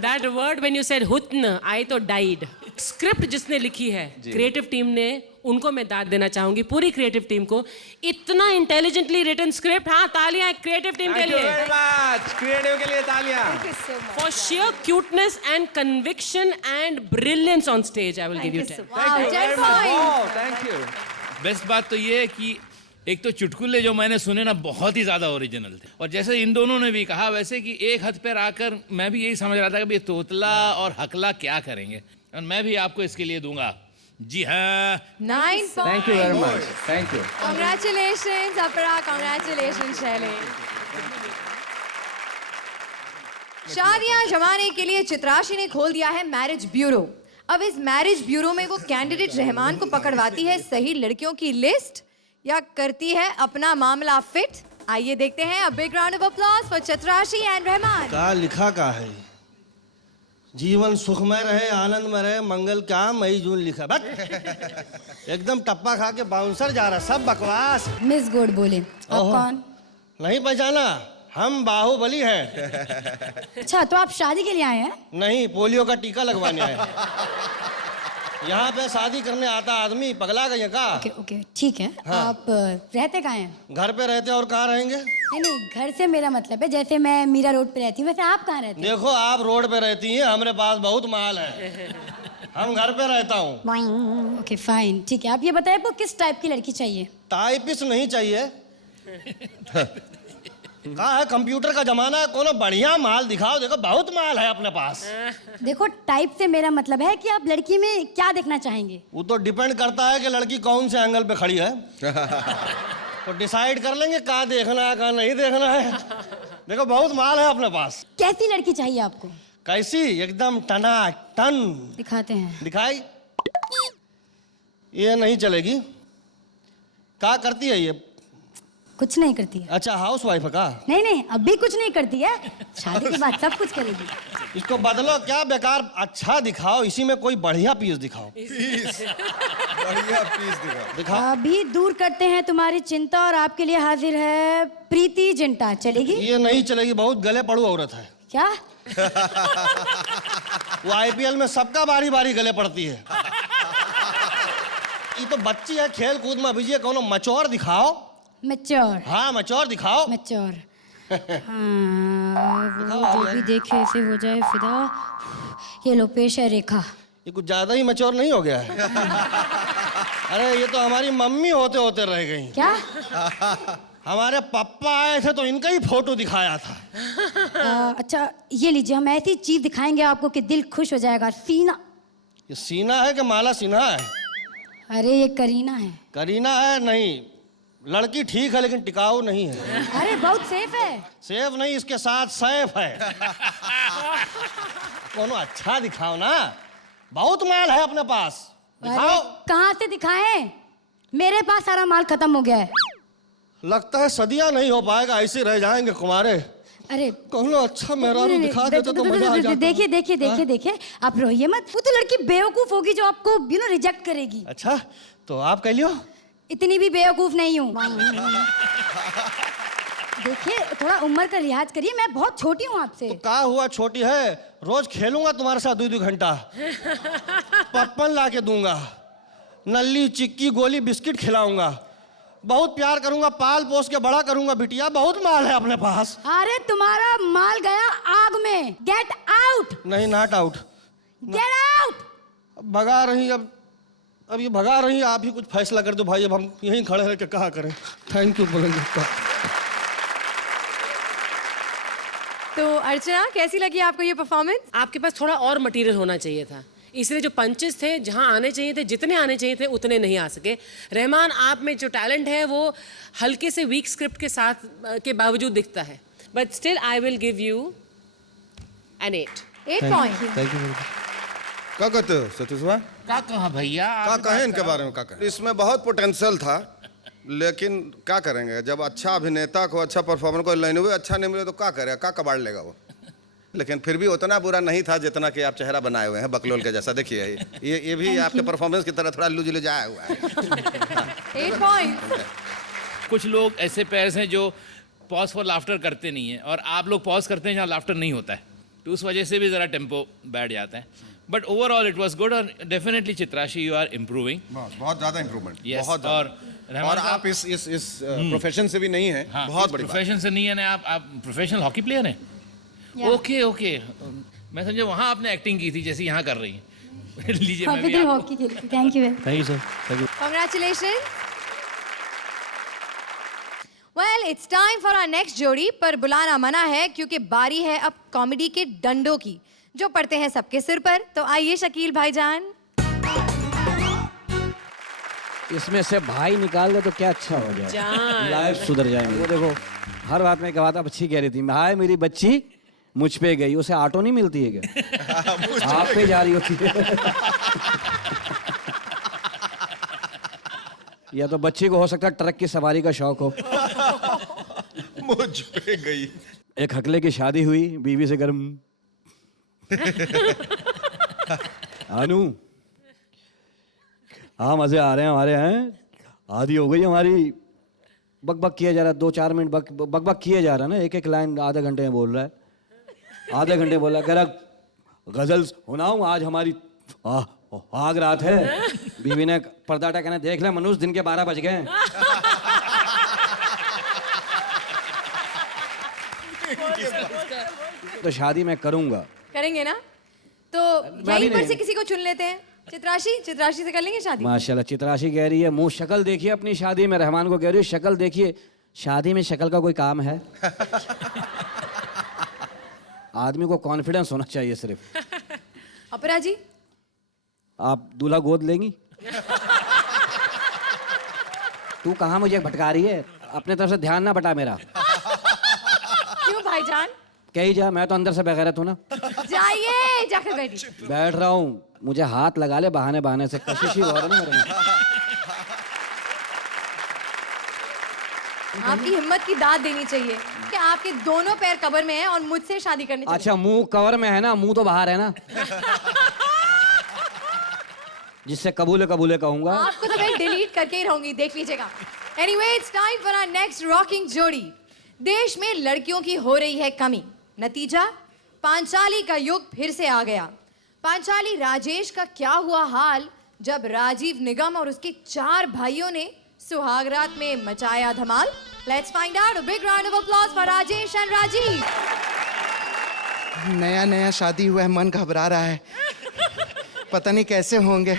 That word when you said हुत्न, आई तो डाइड। स्क्रिप्ट जिसने लिखी है क्रिएटिव टीम ने, उनको मैं दाद देना चाहूंगी, पूरी क्रिएटिव टीम को। इतना इंटेलिजेंटली रिटन स्क्रिप्ट। हाँ, तालियां क्रिएटिव टीम के लिए। क्रिएटिव के लिए तालियां। For share cuteness and conviction and brilliance on stage, I will give you 10। Thank you. Best बात तो ये है कि एक तो चुटकुले जो मैंने सुने ना बहुत ही ज़्यादा ओरिजिनल थे, और जैसे इन दोनों ने भी कहा वैसे कि एक हद पर आकर मैं भी यही समझ रहा था कि ये तोतला और हकला क्या करेंगे, और मैं भी आपको इसके लिए दूंगा जी हाँ 9 points. Thank you very much, thank you. Congratulations अपरा, congratulations शैलेश। शादियां जमाने के लिए चित्राशी ने खोल दिया है मैरिज ब्यूरो। अब इस मैरिज ब्यूरो में वो कैंडिडेट रहमान को पकड़वाती है सही लड़कियों की लिस्ट या करती है अपना मामला फिट। आइए देखते हैं। A big round of applause for Chitrashi and Rahman. का लिखा का है, जीवन सुखमय रहे, आनंद में रहे, मंगल का मई जून लिखा। बस एकदम टप्पा खा के बाउंसर जा रहा, सब बकवास। मिस गोड बोले, आप कौन? नहीं पहचाना, हम बाहुबली हैं। अच्छा, तो आप शादी के लिए आए हैं? नहीं, पोलियो का टीका लगवाने आए। यहाँ पे शादी करने आता आदमी पगला गया का? ओके ओके ठीक है। हाँ। आप रहते कहाँ हैं? घर पे रहते और कहाँ रहेंगे? नहीं नहीं, घर से मेरा मतलब है जैसे मैं मीरा रोड पे रहती हूँ, वैसे आप कहाँ रहते हैं? देखो, आप रोड पे रहती हैं, हमारे पास बहुत माल है, हम घर पे रहता हूँ। ओके फाइन, ठीक है। आप ये बताइए आपको किस टाइप की लड़की चाहिए? टाइपिस्ट नहीं चाहिए। कहाँ है, कंप्यूटर का जमाना है, कोनो बढ़िया माल दिखाओ। देखो बहुत माल है अपने पास। देखो, टाइप से मेरा मतलब है कि आप लड़की में क्या देखना चाहेंगे। वो तो डिपेंड करता है कि लड़की कौन से एंगल पे खड़ी है। तो डिसाइड कर लेंगे कहाँ देखना है कहाँ नहीं देखना है। देखो बहुत माल है अपने पास। कैसी लड़की चाहिए आपको? कैसी? एकदम टना टन। दिखाते हैं। दिखाई? ये नहीं चलेगी। क्या करती है ये? कुछ नहीं करती है। अच्छा, हाउस वाइफ है का? नहीं नहीं, अभी कुछ नहीं करती है, शादी के बाद सब कुछ करेगी। इसको बदलो क्या, बेकार अच्छा दिखाओ, इसी में कोई बढ़िया पीस दिखाओ। पीस बढ़िया पीस दिखाओ। अभी दूर करते हैं तुम्हारी चिंता और आपके लिए हाजिर है प्रीति जिंटा। चलेगी? ये नहीं चलेगी, बहुत गले पड़ू औरत है। क्या? वो आईपीएल में सबका बारी बारी गले पड़ती है। ये तो बच्ची है, खेल कूद में अभी कौनो मचौर दिखाओ। मैच्योर? हाँ मचौर दिखाओ। मैच्योर। हाँ, वो जो भी देखे इसे हो जाए फिदा। ये लो पेश है रेखा। ये कुछ ज्यादा ही मचौर नहीं हो गया है? अरे ये तो हमारी मम्मी होते होते रह गई। क्या? हमारे पापा आए थे तो इनका ही फोटो दिखाया था। अच्छा ये लीजिए, हम ऐसी चीज दिखाएंगे आपको कि दिल खुश हो जाएगा। सीना। ये सीना है कि माला सिन्हा है? अरे ये करीना है। करीना है? नहीं, लड़की ठीक है लेकिन टिकाऊ नहीं है। अरे बहुत सेफ है। सेफ नहीं, इसके साथ सैफ है। कोनो अच्छा दिखाओ ना, बहुत माल है अपने पास, दिखाओ। कहाँ से दिखाएं? मेरे पास सारा माल खत्म हो गया है। लगता है सदियां नहीं हो पाएगा, ऐसे रह जाएंगे कुमारे। अरे कोनो अच्छा मेहरारू दिखा देते तो मजा आ जाता। देखिए देखिए देखिए देखिए, आप रोइए मत। वो तो लड़की बेवकूफ होगी जो आपको रिजेक्ट करेगी। अच्छा तो आप कह लियो। इतनी भी बेवकूफ नहीं हूँ। देखिए थोड़ा उम्र का लिहाज करिए, मैं बहुत छोटी हूँ आपसे। तो क्या हुआ, छोटी है? रोज खेलूंगा तुम्हारे साथ 2-2 घंटा, पप्पन ला के दूंगा, नल्ली चिक्की गोली बिस्किट खिलाऊंगा, बहुत प्यार करूंगा, पाल पोस के बड़ा करूंगा। बिटिया बहुत माल है अपने पास। अरे तुम्हारा माल गया आग में। Get out. नहीं, नॉट आउट। Get out. भगा रही, अब ये भगा रही, आप ही कुछ फैसला कर दो भाई। अब हम यहीं खड़े रह के कहा करें। थैंक यू बोलेंगे। तो अर्चना, कैसी लगी आपको ये परफॉर्मेंस? आपके पास थोड़ा और मटेरियल होना चाहिए था, इसलिए जो पंचेस थे जहां आने चाहिए थे, जितने आने चाहिए थे उतने नहीं आ सके। रहमान, आप में जो टैलेंट है वो हल्के से वीक स्क्रिप्ट के साथ के बावजूद दिखता है, but still I will give you an 8 point. Thank you. क्या कहते हो सतीशवा? क्या कहा भैया? क्या कहें इनके बारे में? क्या कहें? इसमें बहुत पोटेंशियल था, लेकिन क्या करेंगे, जब अच्छा अभिनेता को, अच्छा परफॉर्मर को लाइन हुए अच्छा नहीं मिले तो क्या करेगा, क्या कबाड़ लेगा वो। लेकिन फिर भी उतना बुरा नहीं था जितना कि आप चेहरा बनाए हुए हैं बकलोल के जैसा। देखिए ये भी आपके परफॉर्मेंस की तरह थोड़ा लुझ लुझाया हुआ है। 8 पॉइंट। कुछ लोग ऐसे पेयर्स हैं जो पॉज फॉर लाफ्टर करते नहीं हैं, और आप लोग पॉज करते हैं जहाँ लाफ्टर नहीं होता है, तो उस वजह से भी ज़रा टेम्पो बैठ जाता है। But overall it was good, और definitely Chitrashi you are improving. बहुत ज़्यादा इम्प्रूवमेंट। Yes, बहुत और आप इस प्रोफेशन से भी नहीं है। हाँ, बहुत बड़ी प्रोफेशन से नहीं है ना, आप प्रोफेशनल हॉकी प्लेयर हैं? ओके ओके, मैं समझे वहाँ आपने एक्टिंग की थी जैसी यहाँ कर रही हैं। लीजिए मैं भी आपको- हॉकी के लिए thank you. Thank you sir, thank you. Congratulations. Well, it's time for our next जोड़ी, पर बुलाना मना है क्योंकि बारी है अब कॉमेडी के डंडों की, जो पड़ते हैं सबके सिर पर। तो आइए शकील भाईजान। इसमें से भाई निकाल दे तो क्या अच्छा हो जाए, जान। लाइफ सुधर जाएंगे। वो देखो, हर बात में एक बात आप अच्छी कह रही थी, हाय मेरी बच्ची मुझ पे गई, उसे ऑटो नहीं मिलती है क्या? आप पे जा रही होती है। या तो बच्ची को हो सकता है ट्रक की सवारी का शौक हो। मुझ पे गई। एक हकले की शादी हुई, बीवी से गर्म। अनु, हाँ मजे आ रहे हैं हमारे हैं। आधी हो गई हमारी, बक बक किया जा रहा है, 2-4 मिनट बक बक किए जा रहा है ना, एक लाइन आधे घंटे में बोल रहा है, आधे घंटे बोला। कह रहा गजल सुनाऊं, आज हमारी आग रात है। बीवी ने पर्दा हटा, कहना देख ले मनुष्य, दिन के 12 बज गए। तो शादी मैं करूंगा। करेंगे ना? तो यहीं पर से किसी को चुन लेते हैं। चित्राशी से कर लेंगे शादी। माशाल्लाह, चित्राशी कह रही है मुंह शक्ल देखिए अपनी शादी में। रहमान को कह रही है शक्ल देखिए। शादी में शक्ल का कोई काम है? आदमी को कॉन्फिडेंस होना चाहिए सिर्फ। अपरा जी, आप दूल्हा गोद लेंगी? तू कहाँ मुझे भटका रही है? अपने तरफ से ध्यान ना बटा मेरा। क्यों भाईजान? कहीं जा, मैं तो अंदर से बेगैरत हूँ ना। जाइए, जाकर बैठिए। बैठ रहा हूँ, मुझे हाथ लगा ले बहाने बहाने से, कशिश ही हो रहा है ना मेरे में। आपकी हिम्मत की दाद देनी चाहिए कि आपके दोनों पैर कब्र में हैं और मुझसे शादी करनी चाहिए। अच्छा, मुंह कवर में है ना, मुंह तो बाहर है ना। जिससे कबूले कबूले कहूंगा। आपको तो मैं डिलीट करके ही रहूंगी, देख लीजिएगा। Anyway, it's time for our next rocking जोड़ी। देश में लड़कियों की हो रही है कमी, नतीजा पांचाली का युग फिर से आ गया। पांचाली राजेश का क्या हुआ हाल जब राजीव निगम और उसके 4 भाइयों ने सुहागरात में मचाया धमाल। Let's find out. A big round of applause for Rajesh and Rajiv. नया नया शादी हुआ है, मन घबरा रहा है, पता नहीं कैसे होंगे।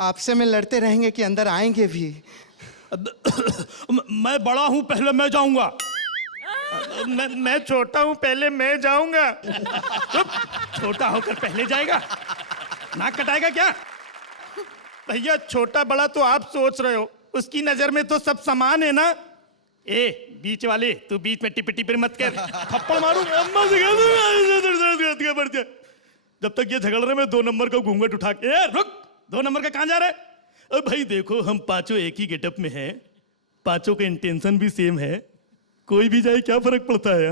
आपसे में लड़ते रहेंगे कि अंदर आएंगे भी। मैं बड़ा हूं, पहले मैं जाऊंगा। मैं छोटा हूं, पहले मैं जाऊंगा। छोटा होकर पहले जाएगा, नाक कटाएगा क्या? भैया छोटा बड़ा तो आप सोच रहे हो, उसकी नजर में तो सब समान है ना। ए बीच वाले, तू बीच में टिप टिप मत कर, थप्पड़ मारूंगा। जब तक ये झगड़ रहे, मैं 2 नंबर का घूंघट उठा के, ए रुक, 2 नंबर का कहां जा रहा है? भाई देखो, हम पांचों एक ही गेटअप में हैं, पांचों का इंटेंशन भी सेम है, कोई भी जाए क्या फर्क पड़ता है?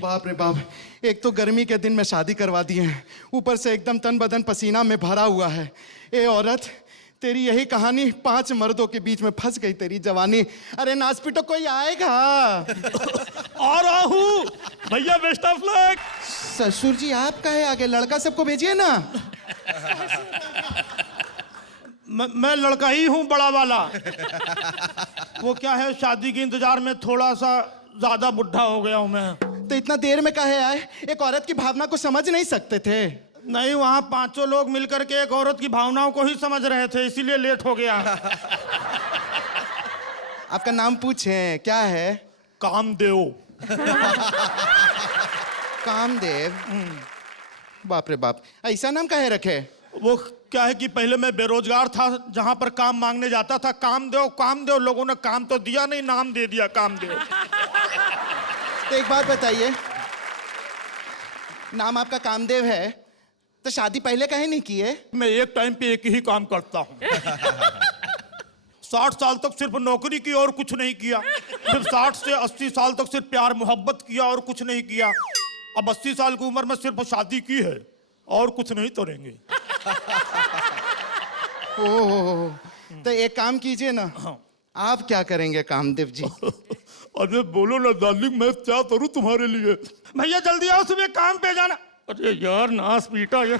बाप रे बाप, एक तो गर्मी के दिन में शादी करवा दिए हैं, ऊपर से एकदम तन बदन पसीना में भरा हुआ है। ए औरत, तेरी यही कहानी 5 मर्दों के बीच में फंस गई तेरी जवानी। अरे नाच पिटो, कोई आएगा? आ रहा हूँ भैया, बेस्ट ऑफ लक। ससुर जी आपका है आगे, लड़का सबको भेजिए ना। मैं लड़का ही हूँ, बड़ा वाला। वो क्या है, शादी के इंतजार में थोड़ा सा ज्यादा बुढ़ा हो गया हूँ मैं। तो इतना देर में काहे आए? एक औरत की भावना को समझ नहीं सकते थे? नहीं, वहाँ 5 लोग मिलकर के एक औरत की भावनाओं को ही समझ रहे थे, इसीलिए लेट हो गया। आपका नाम पूछें, क्या है? कामदेव। कामदेव? बाप रे बाप, ऐसा नाम काहे रखे? वो क्या है कि पहले मैं बेरोजगार था, जहां पर काम मांगने जाता था, कामदेव कामदेव, लोगों ने काम तो दिया नहीं, नाम दे दिया कामदेव। तो एक बात बताइए, नाम आपका कामदेव है तो शादी पहले काहे नहीं किए? मैं एक टाइम पे एक ही काम करता हूँ। 60 साल तक सिर्फ नौकरी की और कुछ नहीं किया, फिर 60 से 80 साल तक सिर्फ प्यार मोहब्बत किया और कुछ नहीं किया, अब 80 साल की उम्र में सिर्फ शादी की है और कुछ नहीं करेंगे। ओह, तो एक काम कीजिए ना। हाँ। आप क्या करेंगे कामदेव जी? अरे बोलो ना डार्लिंग, मैं क्या करूं तुम्हारे लिए? भैया जल्दी आओ, सुबह काम पे जाना। अरे यार नास पीटा ये।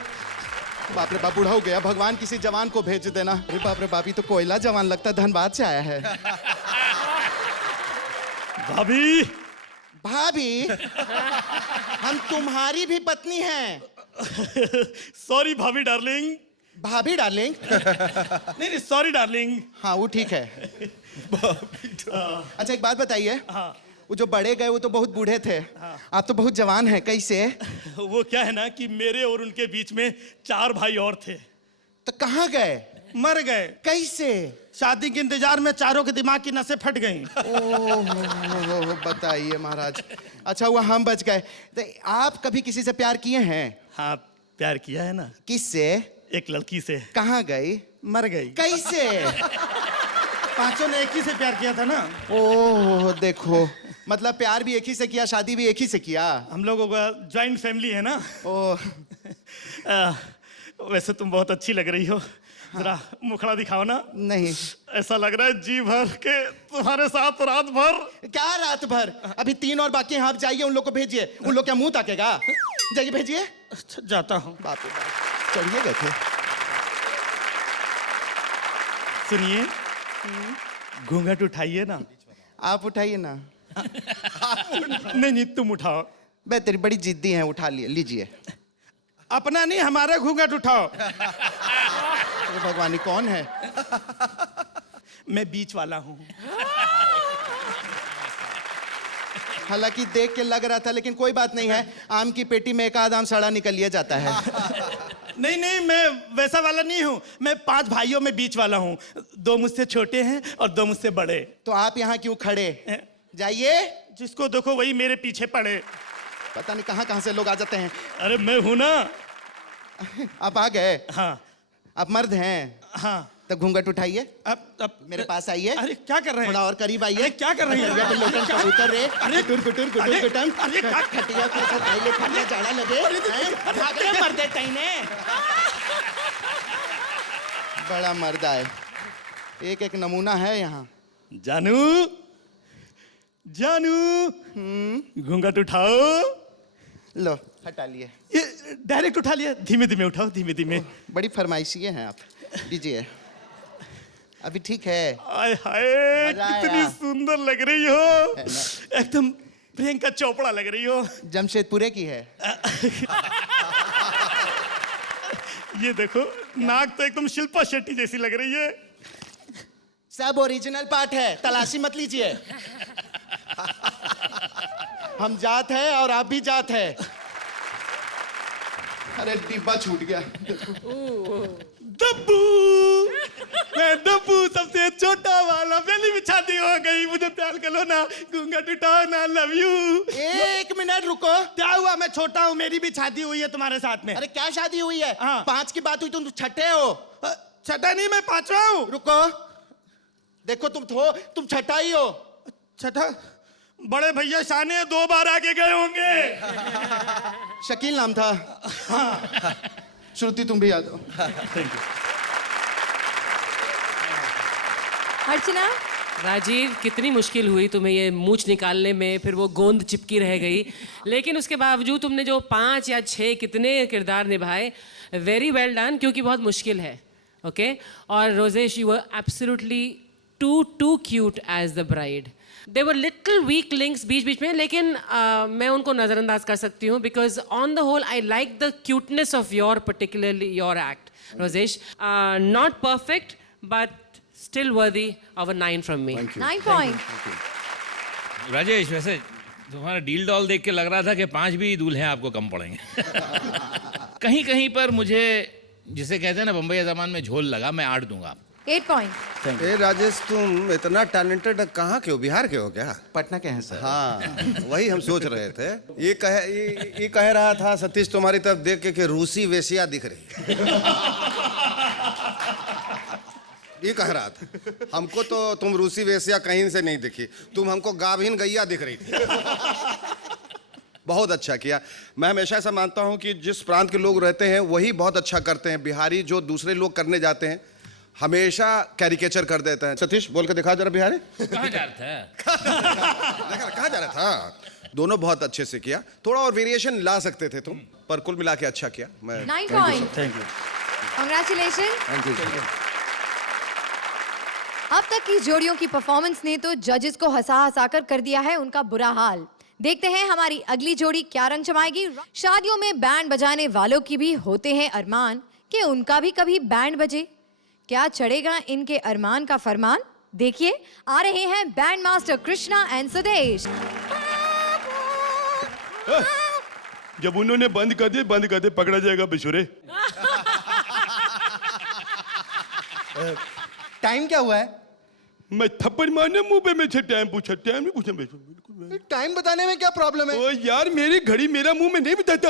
बाप रे बाप, बूढ़ा हो गया, भगवान किसी जवान को भेज देना। अरे बाप रे बाप, ये तो कोयला जवान लगता है, धनबाद से आया है। भाभी, भाभी, हम तुम्हारी भी पत्नी हैं। सॉरी भाभी डार्लिंग। भाभी डार्लिंग? नहीं सॉरी डार्लिंग। हाँ वो ठीक है। अच्छा एक बात बताइए, हाँ। वो जो बड़े गए वो तो बहुत बूढ़े थे, हाँ। आप तो बहुत जवान हैं, कैसे? वो क्या है ना कि मेरे और उनके बीच में 4 भाई और थे। तो कहाँ गए? मर गए। कैसे? शादी के इंतजार में चारों के दिमाग की नसें फट गईं। ओह बताइए महाराज। अच्छा हुआ हम बच गए। तो आप कभी किसी से प्यार किए हैं? हाँ प्यार किया है ना। किससे? एक लड़की से। कहाँ गई? मर गई। कैसे? 5 ने एक ही से प्यार किया था ना। ओह देखो, मतलब प्यार भी एक ही से किया, शादी भी एक ही से किया। हम लोगों का ज्वाइंट फैमिली है ना। ओह वैसे तुम बहुत अच्छी लग रही हो। जरा मुखड़ा दिखाओ ना। नहीं, ऐसा लग रहा है जी भर के तुम्हारे साथ रात भर। क्या रात भर? अभी 3 और बाकी हैं, आप जाइए उन लोग को भेजिए। उन लोग क्या मुंह ताकेगा? जाइए भेजिए। अच्छा जाता हूँ। बाप रे बाप, चढ़िए गए थे। सुनिए, घूंघट उठाइए ना। आप उठाइए ना। नहीं तुम उठाओ। बे तेरी बड़ी जिद्दी है, उठा लिए, लीजिए। अपना नहीं, हमारा घूंघट उठाओ। ये भगवानी कौन है? मैं बीच वाला हूँ। हालांकि देख के लग रहा था, लेकिन कोई बात नहीं है, आम की पेटी में एक आध आम सड़ा निकल लिया जाता है। नहीं मैं वैसा वाला नहीं हूँ, मैं 5 भाइयों में बीच वाला हूँ। 2 मुझसे छोटे हैं और 2 मुझसे बड़े। तो आप यहाँ क्यों खड़े? जाइए। जिसको देखो वही मेरे पीछे पड़े। पता नहीं कहाँ कहाँ से लोग आ जाते हैं। अरे मैं हूं ना। आप आ गए? हाँ। आप मर्द हैं? हाँ। तब घूंघट उठाइए, अब मेरे पास आइए। अरे क्या कर रहे हैं? थोड़ा और करीब आइए। अरे क्या कर रहे हैं? करिया पे लोटन कबूतर रे, अरे कुटुर कुटुर कुटुर कुटम, अरे क्या खटिया पे सब आइले खटिया जाड़ा लगे, हैं? भागरे मर्दे तईने। बड़ा मर्दा है, एक एक नमूना है यहाँ। जानू, जानू, घूंघट उठाओ। लो हटा लिए। ये डायरेक्ट उठा लिया? धीमे धीमे उठाओ, धीमे धीमे। बड़ी फरमाइशी हैं आप, दीजिए। अभी ठीक है? आय हाय, मजा कितनी आया। सुंदर लग रही हो, एकदम प्रियंका चोपड़ा लग रही हो। जमशेदपुरे की है। ये देखो, नाक तो एकदम शिल्पा शेट्टी जैसी लग रही है। सब ओरिजिनल पार्ट है, तलाशी मत लीजिए। हम जात है और आप भी जात है। अरे डिब्बा छूट गया। दब्बू, मैं दब्बू, सबसे छोटा वाला। पहली भी शादी हो गई, मुझे प्यार कर लो ना, घूंघट उठाओ ना, लव यू। एक मिनट रुको। क्या हुआ? मैं छोटा हूँ, मेरी भी शादी हुई है तुम्हारे साथ में। अरे क्या शादी हुई है? हाँ। 5 की बात हुई, तुम छठे हो। छठा नहीं, मैं 5वां हूँ। रुको, देखो तुम छठा ही हो। छठा? बड़े भैया शाने 2 बार आगे गए होंगे। शकील नाम था। हाँ। श्रुति तुम भी याद हो। Thank you. अर्चना, राजीव, कितनी मुश्किल हुई तुम्हें ये मूंछ निकालने में, फिर वो गोंद चिपकी रह गई, लेकिन उसके बावजूद तुमने जो 5 या 6 कितने किरदार निभाए, वेरी वेल डन, क्योंकि बहुत मुश्किल है। ओके और Rojesh, you were absolutely too cute as the bride. They were little weak links बीच बीच में, लेकिन मैं उनको नज़रअंदाज कर सकती हूँ, because on the whole I like the cuteness of your particularly your act Rojesh. Not perfect but still worthy of a 9 from me. 9 point. Rajesh, वैसे तुम्हारा डील डॉल देख के लग रहा था कि 5 भी दूल्हे आपको कम पड़ेंगे। कहीं कहीं पर मुझे, जिसे कहते हैं ना बम्बई जबान में, झोल लगा। मैं 8 दूंगा। 8 point. ए राजेश, तुम इतना टैलेंटेड कहाँ के हो? बिहार के हो क्या? पटना के हैं सर। हाँ, वही हम सोच रहे थे। ये कह रहा था सतीश तुम्हारी तरफ देख के कि रूसी वेश्या दिख रही। ये कह रहा था। हमको तो तुम रूसी वेश्या कहीं से नहीं दिखी, तुम हमको गाभिन गैया दिख रही थी। बहुत अच्छा किया। मैं हमेशा ऐसा मानता हूँ कि जिस प्रांत के लोग रहते हैं वही बहुत अच्छा करते हैं। बिहारी जो दूसरे लोग करने जाते हैं हमेशा कैरिकेचर कर देते हैं। सतीश बोल के दिखा जरा बिहारी। कहाँ जा रहा था? कहाँ जा रहा था? दोनों बहुत अच्छे से किया। थोड़ा और वेरिएशन ला सकते थे तुम, पर कुल मिला के अच्छा किया। मैं 9 point. Thank you. Congratulations. Thank you. अब तक की जोड़ियों की परफॉर्मेंस ने तो जजेस को हंसा हंसा कर दिया है उनका बुरा हाल। देखते हैं हमारी अगली जोड़ी क्या रंग जमाएगी। शादियों में बैंड बजाने वालों की भी होते हैं अरमान कि उनका भी कभी बैंड बजे। क्या चढ़ेगा इनके अरमान का फरमान? देखिए, आ रहे हैं band master Krishna and Sudesh. जब उन्होंने बंद कर दे, पकड़ा जाएगा बेसुरे। टाइम क्या हुआ है? मैं थप्पड़ मारने मुंह पे में टाइम पूछा, टाइम नहीं पूछा। बिल्कुल। टाइम बताने में क्या प्रॉब्लम है? ओ यार, मेरी घड़ी मेरा मुंह में नहीं बताता।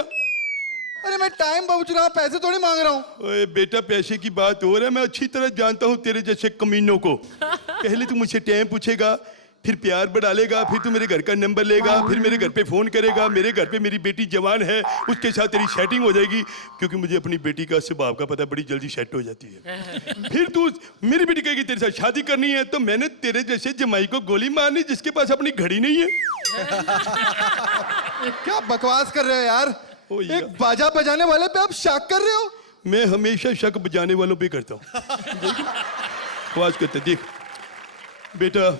अरे मैं टाइम पूछ रहा हूँ, पैसे थोड़ी मांग रहा हूँ। ओए बेटा, पैसे की बात हो रहा है। मैं अच्छी तरह जानता हूँ तेरे जैसे कमीनों को। पहले तू मुझसे टाइम पूछेगा, फिर प्यार बढ़ा लेगा, फिर तू मेरे घर का नंबर लेगा, फिर मेरे घर पे फोन करेगा। मेरे घर पे मेरी बेटी जवान है, उसके साथ तेरी सेटिंग हो जाएगी, क्योंकि मुझे अपनी बेटी का स्वभाव का पता, बड़ी जल्दी सेट हो जाती है। फिर तू मेरी बेटी कहेगी तेरे साथ शादी करनी है, तो मैंने तेरे जैसे जमाई को गोली मारनी जिसके पास अपनी घड़ी नहीं है। क्या बकवास कर रहे हो यार? एक बाजा बजाने वाले पे आप शक कर रहे हो? मैं हमेशा शक बजाने वालों पे करता हूँ। आवाज करते देख बेटा,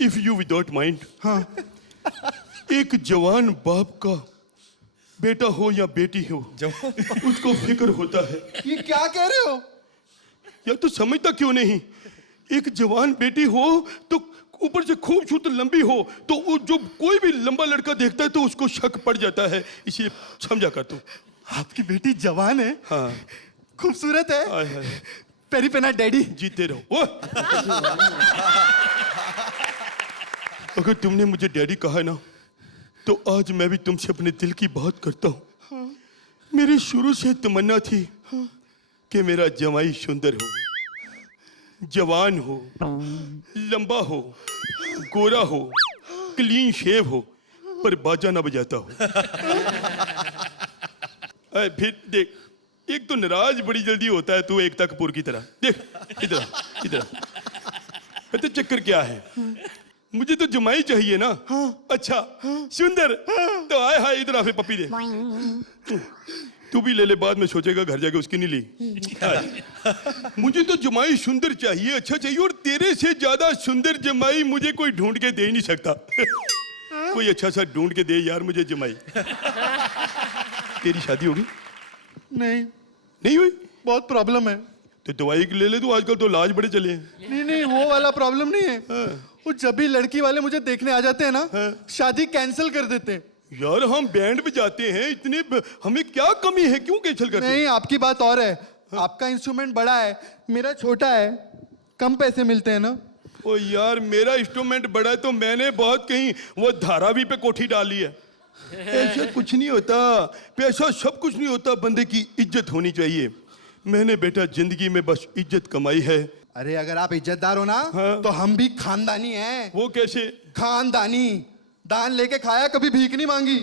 इफ यू विदाउट माइंड। हाँ। एक जवान बाप का बेटा हो या बेटी हो, उसको फिक्र होता है। ये क्या कह रहे हो? यार तू समझता क्यों नहीं? एक जवान बेटी हो तो ऊपर से खूबसूरत लंबी हो, तो जो कोई भी लंबा लड़का देखता है तो उसको शक पड़ जाता है। इसलिए समझा कर तू। आपकी बेटी जवान है? हाँ। खूबसूरत है? हाय हाय। पेरी पेना डैडी। जीते रहो। अगर तुमने मुझे डैडी कहा ना, तो आज मैं भी तुमसे अपने दिल की बात करता हूँ। हाँ। मेरी शुरू से तमन्ना थी कि मेरा जमाई सुंदर हो। जवान हो, लंबा हो, गोरा हो, क्लीन शेव हो, पर बाजा ना बजाता हो। फिर देख, एक तो नाराज बड़ी जल्दी होता है तू, एकता कपूर की तरह। देख इधर इधर, तो चक्कर क्या है? मुझे तो जमाई चाहिए ना। अच्छा सुंदर, तो आए हाय इधर आ, फिर पप्पी दे। तू भी ले ले, बाद में सोचेगा घर जाके उसकी नहीं ली। मुझे तो जमाई सुंदर चाहिए, अच्छा चाहिए, और तेरे से ज्यादा सुंदर जमाई मुझे कोई ढूंढ के दे ही नहीं सकता। कोई अच्छा सा ढूंढ के दे यार मुझे जमाई। तेरी शादी होगी? नहीं हुई? बहुत प्रॉब्लम है। तो दवाई ले ले तू, आजकल तो इलाज बड़े चले हैं। नहीं वो वाला प्रॉब्लम नहीं है। वो जब भी लड़की वाले मुझे देखने आ जाते हैं ना, शादी कैंसिल कर देते हैं। यार हम बैंड बजाते हैं, इतने हमें क्या कमी है, क्यों कैंसिल करते हैं? नहीं, आपकी बात और है। आपका इंस्ट्रूमेंट बड़ा है, मेरा छोटा है, कम पैसे मिलते हैं ना। ओ यार मेरा इंस्ट्रूमेंट बड़ा है तो मैंने बहुत कहीं वो धारावी पे कोठी डाली है। ऐसा कुछ नहीं होता, पैसा सब कुछ नहीं होता, बंदे की इज्जत होनी चाहिए। मैंने बेटा जिंदगी में बस इज्जत कमाई है। अरे अगर आप इज्जतदार हो ना, तो हम भी खानदानी हैं। वो कैसे? खानदानी, दान लेके खाया, कभी भीख नहीं मांगी।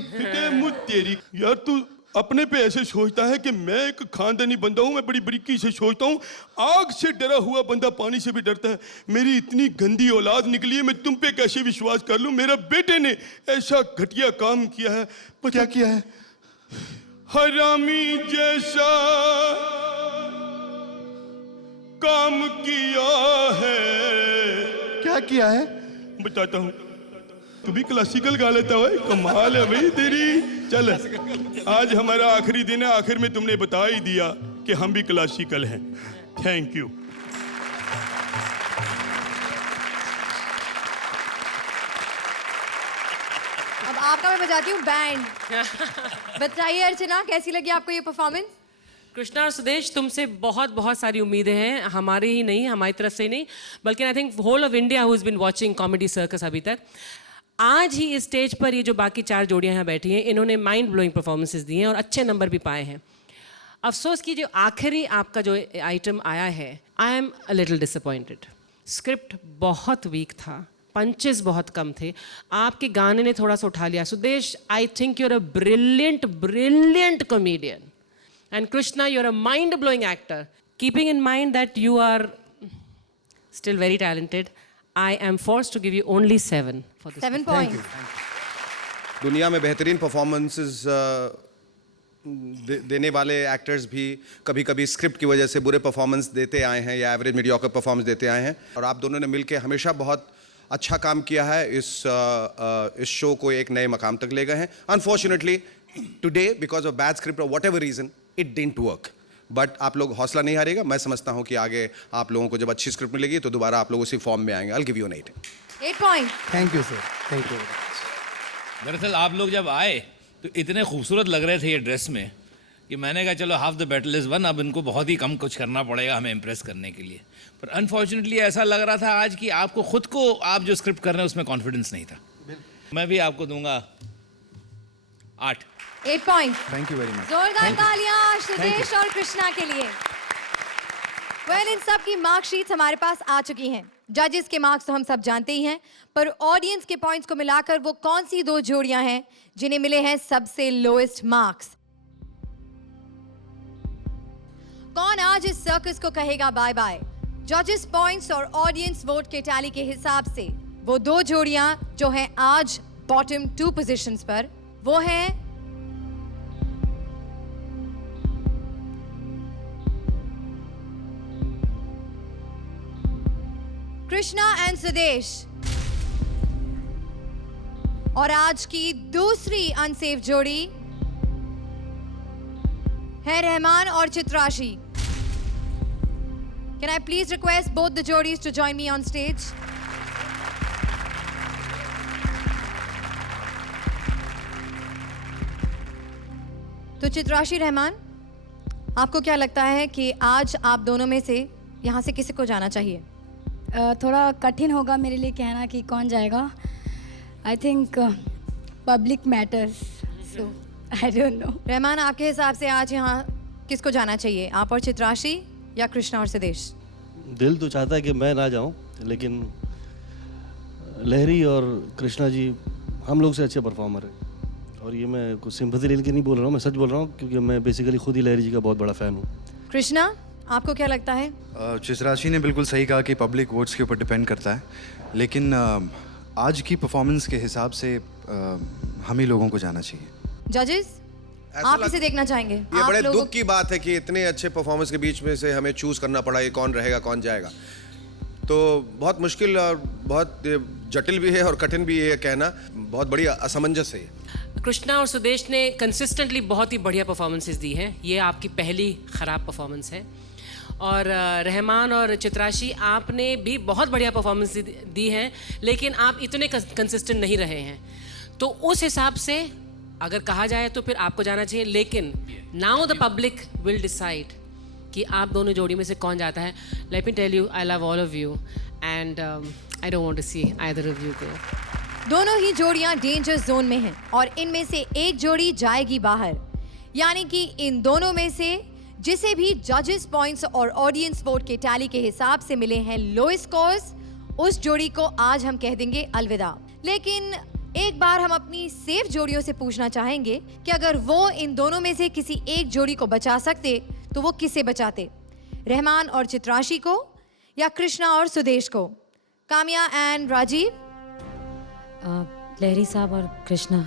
मुझ तेरी, यार तू अपने पे ऐसे सोचता है कि मैं एक खानदानी बंदा हूँ, मैं बड़ी बरीकी से सोचता हूँ। आग से डरा हुआ बंदा पानी से भी डरता है। मेरी इतनी गंदी औलाद निकली है, मैं तुम पे कैसे विश्वास कर लूँ? मेरा बेटे ने ऐसा घटिया काम किया है। क्या किया है? हरामी जैसा काम किया है। क्या किया है? बताता हूँ। तू भी क्लासिकल गा लेता है, कमाल है भाई तेरी। चल आज हमारा आखिरी दिन है, आखिर में तुमने बता ही दिया कि हम भी क्लासिकल हैं। Thank you. अब आपका मैं बजाती हूँ बैंड। बताइए अर्चना, कैसी लगी आपको ये परफॉर्मेंस? कृष्णा और सुदेश, तुमसे बहुत बहुत सारी उम्मीदें हैं, हमारे ही नहीं, हमारी तरफ से ही नहीं, बल्कि I think whole of India who is been watching Comedy Circus अभी तक। आज ही इस स्टेज पर ये जो बाकी 4 जोड़ियां यहाँ बैठी हैं, इन्होंने माइंड ब्लोइंग परफॉर्मेंसेस दी हैं और अच्छे नंबर भी पाए हैं। अफसोस कि जो आखिरी आपका जो आइटम आया है, आई am a little disappointed. Script बहुत वीक था, पंचेस बहुत कम थे, आपके गाने ने थोड़ा सा उठा लिया। Sudesh, I think you are a brilliant comedian, and Krishna, you're a mind-blowing actor. Keeping in mind that you are still very talented, I am forced to give you only 7 for this. 7 points. दुनिया में बेहतरीन performances देने वाले actors भी कभी कभी script की वजह से बुरे परफॉर्मेंस देते आए हैं या एवरेज मीडियोकर परफॉर्मेंस देते आए हैं, और आप दोनों ने मिलकर हमेशा बहुत अच्छा काम किया है। इस शो को एक नए मकाम तक ले गए हैं। Unfortunately today because of bad script और whatever reason it didn't work, but आप लोग हौसला नहीं हारेगा। मैं समझता हूं कि आगे आप लोगों को जब अच्छी स्क्रिप्ट मिलेगी तो दोबारा आप लोग उसी फॉर्म में आएंगे। I'll give you an 8. 8 points. Thank you sir, thank you. दरअसल आप लोग जब आए तो इतने खूबसूरत लग रहे थे ये ड्रेस में कि मैंने कहा चलो half the battle is one, अब इनको बहुत ही कम कुछ करना पड़ेगा हमें इम्प्रेस करने के लिए। पर अनफॉर्चुनेटली ऐसा लग रहा था आज कि आपको खुद को आप जो स्क्रिप्ट कर रहे हैं उसमें कॉन्फिडेंस नहीं था। मैं भी आपको दूंगा 8 points. Thank you very much. जोरदार तालियां सुदेश और कृष्णा के लिए। वेल, इन सब की मार्कशीट्स हमारे पास आ चुकी हैं। जजेस के मार्क्स तो हम सब जानते ही हैं, पर ऑडियंस के पॉइंट्स को मिलाकर वो कौन सी 2 जोड़ियां हैं जिन्हें मिले हैं सबसे लोएस्ट मार्क्स? कौन आज इस सर्कस को कहेगा बाय बाय? जजेस पॉइंट्स और ऑडियंस वोट के टैली के हिसाब से वो 2 जोड़ियां जो हैं आज बॉटम 2 पोजीशंस पर, वो हैं कृष्णा एंड सुदेश, और आज की दूसरी अनसेफ जोड़ी है रहमान और Chitrashi. Can I please request both the jodis to join me on stage? तो चित्राशी, रहमान, आपको क्या लगता है कि आज आप दोनों में से यहाँ से किसी को जाना चाहिए? थोड़ा कठिन होगा मेरे लिए कहना कि कौन जाएगा। I think public matters, so I don't know. Rahman, आपके हिसाब से आज यहाँ किसको जाना चाहिए, आप और चित्राशी या कृष्णा और सुदेश? दिल तो चाहता है कि मैं ना जाऊं, लेकिन लहरी और कृष्णा जी हम लोग से अच्छे परफॉर्मर हैं। और ये मैं कुछ सिंपैथी लेके नहीं बोल रहा हूँ, मैं सच बोल रहा हूँ, क्योंकि मैं बेसिकली खुद ही लहरी जी का बहुत बड़ा फ़ैन हूँ। कृष्णा, आपको क्या लगता है? चित्राशी ने बिल्कुल सही कहा कि पब्लिक वोट्स के ऊपर डिपेंड करता है, लेकिन आज की परफॉर्मेंस के हिसाब से हम ही लोगों को जाना चाहिए। जजेस, आप इसे देखना चाहेंगे? ये आप बड़े लोगों- दुख की बात है कि इतने अच्छे परफॉर्मेंस के बीच में से हमें चूज करना पड़ा ये कौन रहेगा कौन जाएगा। तो बहुत मुश्किल और बहुत जटिल भी है और कठिन भी है कहना, बहुत बड़ी असमंजस है। कृष्णा और सुदेश ने कंसिस्टेंटली बहुत ही बढ़िया परफॉर्मेंसेस दी हैं। ये आपकी पहली ख़राब परफॉर्मेंस है। और रहमान और चित्राशी, आपने भी बहुत बढ़िया परफॉर्मेंस दी है, लेकिन आप इतने कंसिस्टेंट नहीं रहे हैं। तो उस हिसाब से अगर कहा जाए तो फिर आपको जाना चाहिए, लेकिन now the public will decide कि आप दोनों जोड़ी में से कौन जाता है। Let me tell you, I love all of you and I don't want to see either of you go. दोनों ही जोड़ियां डेंजर जोन में हैं और इनमें से एक जोड़ी जाएगी बाहर, यानी कि इन दोनों में से जिसे भी जजेस पॉइंट्स और ऑडियंस वोट के टैली के हिसाब से मिले हैं लोएस्ट स्कोर्स, उस जोड़ी को आज हम कह देंगे अलविदा। लेकिन एक बार हम अपनी सेफ जोड़ियों से पूछना चाहेंगे कि अगर वो इन दोनों में से किसी एक जोड़ी को बचा सकते तो वो किसे बचाते? रहमान और चित्राशी को या कृष्णा और सुदेश को? काम्या एंड राजीव? लहरी साहब और कृष्णा।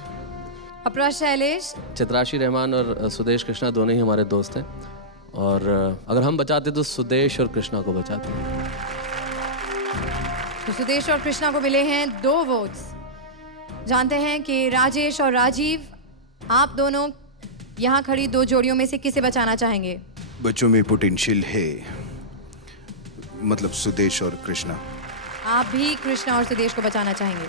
अपरा, शैलेश? चित्राशी, रहमान और सुदेश कृष्णा दोनों ही हमारे दोस्त हैं, और अगर हम बचाते तो सुदेश और कृष्णा को बचाते। तो सुदेश और कृष्णा को मिले हैं 2 वोट्स। जानते हैं कि राजेश और राजीव, आप दोनों यहाँ खड़ी 2 जोड़ियों में से किसे बचाना चाहेंगे? बच्चों में पोटेंशियल है, मतलब सुदेश और कृष्णा। आप भी कृष्णा और सुदेश को बचाना चाहेंगे।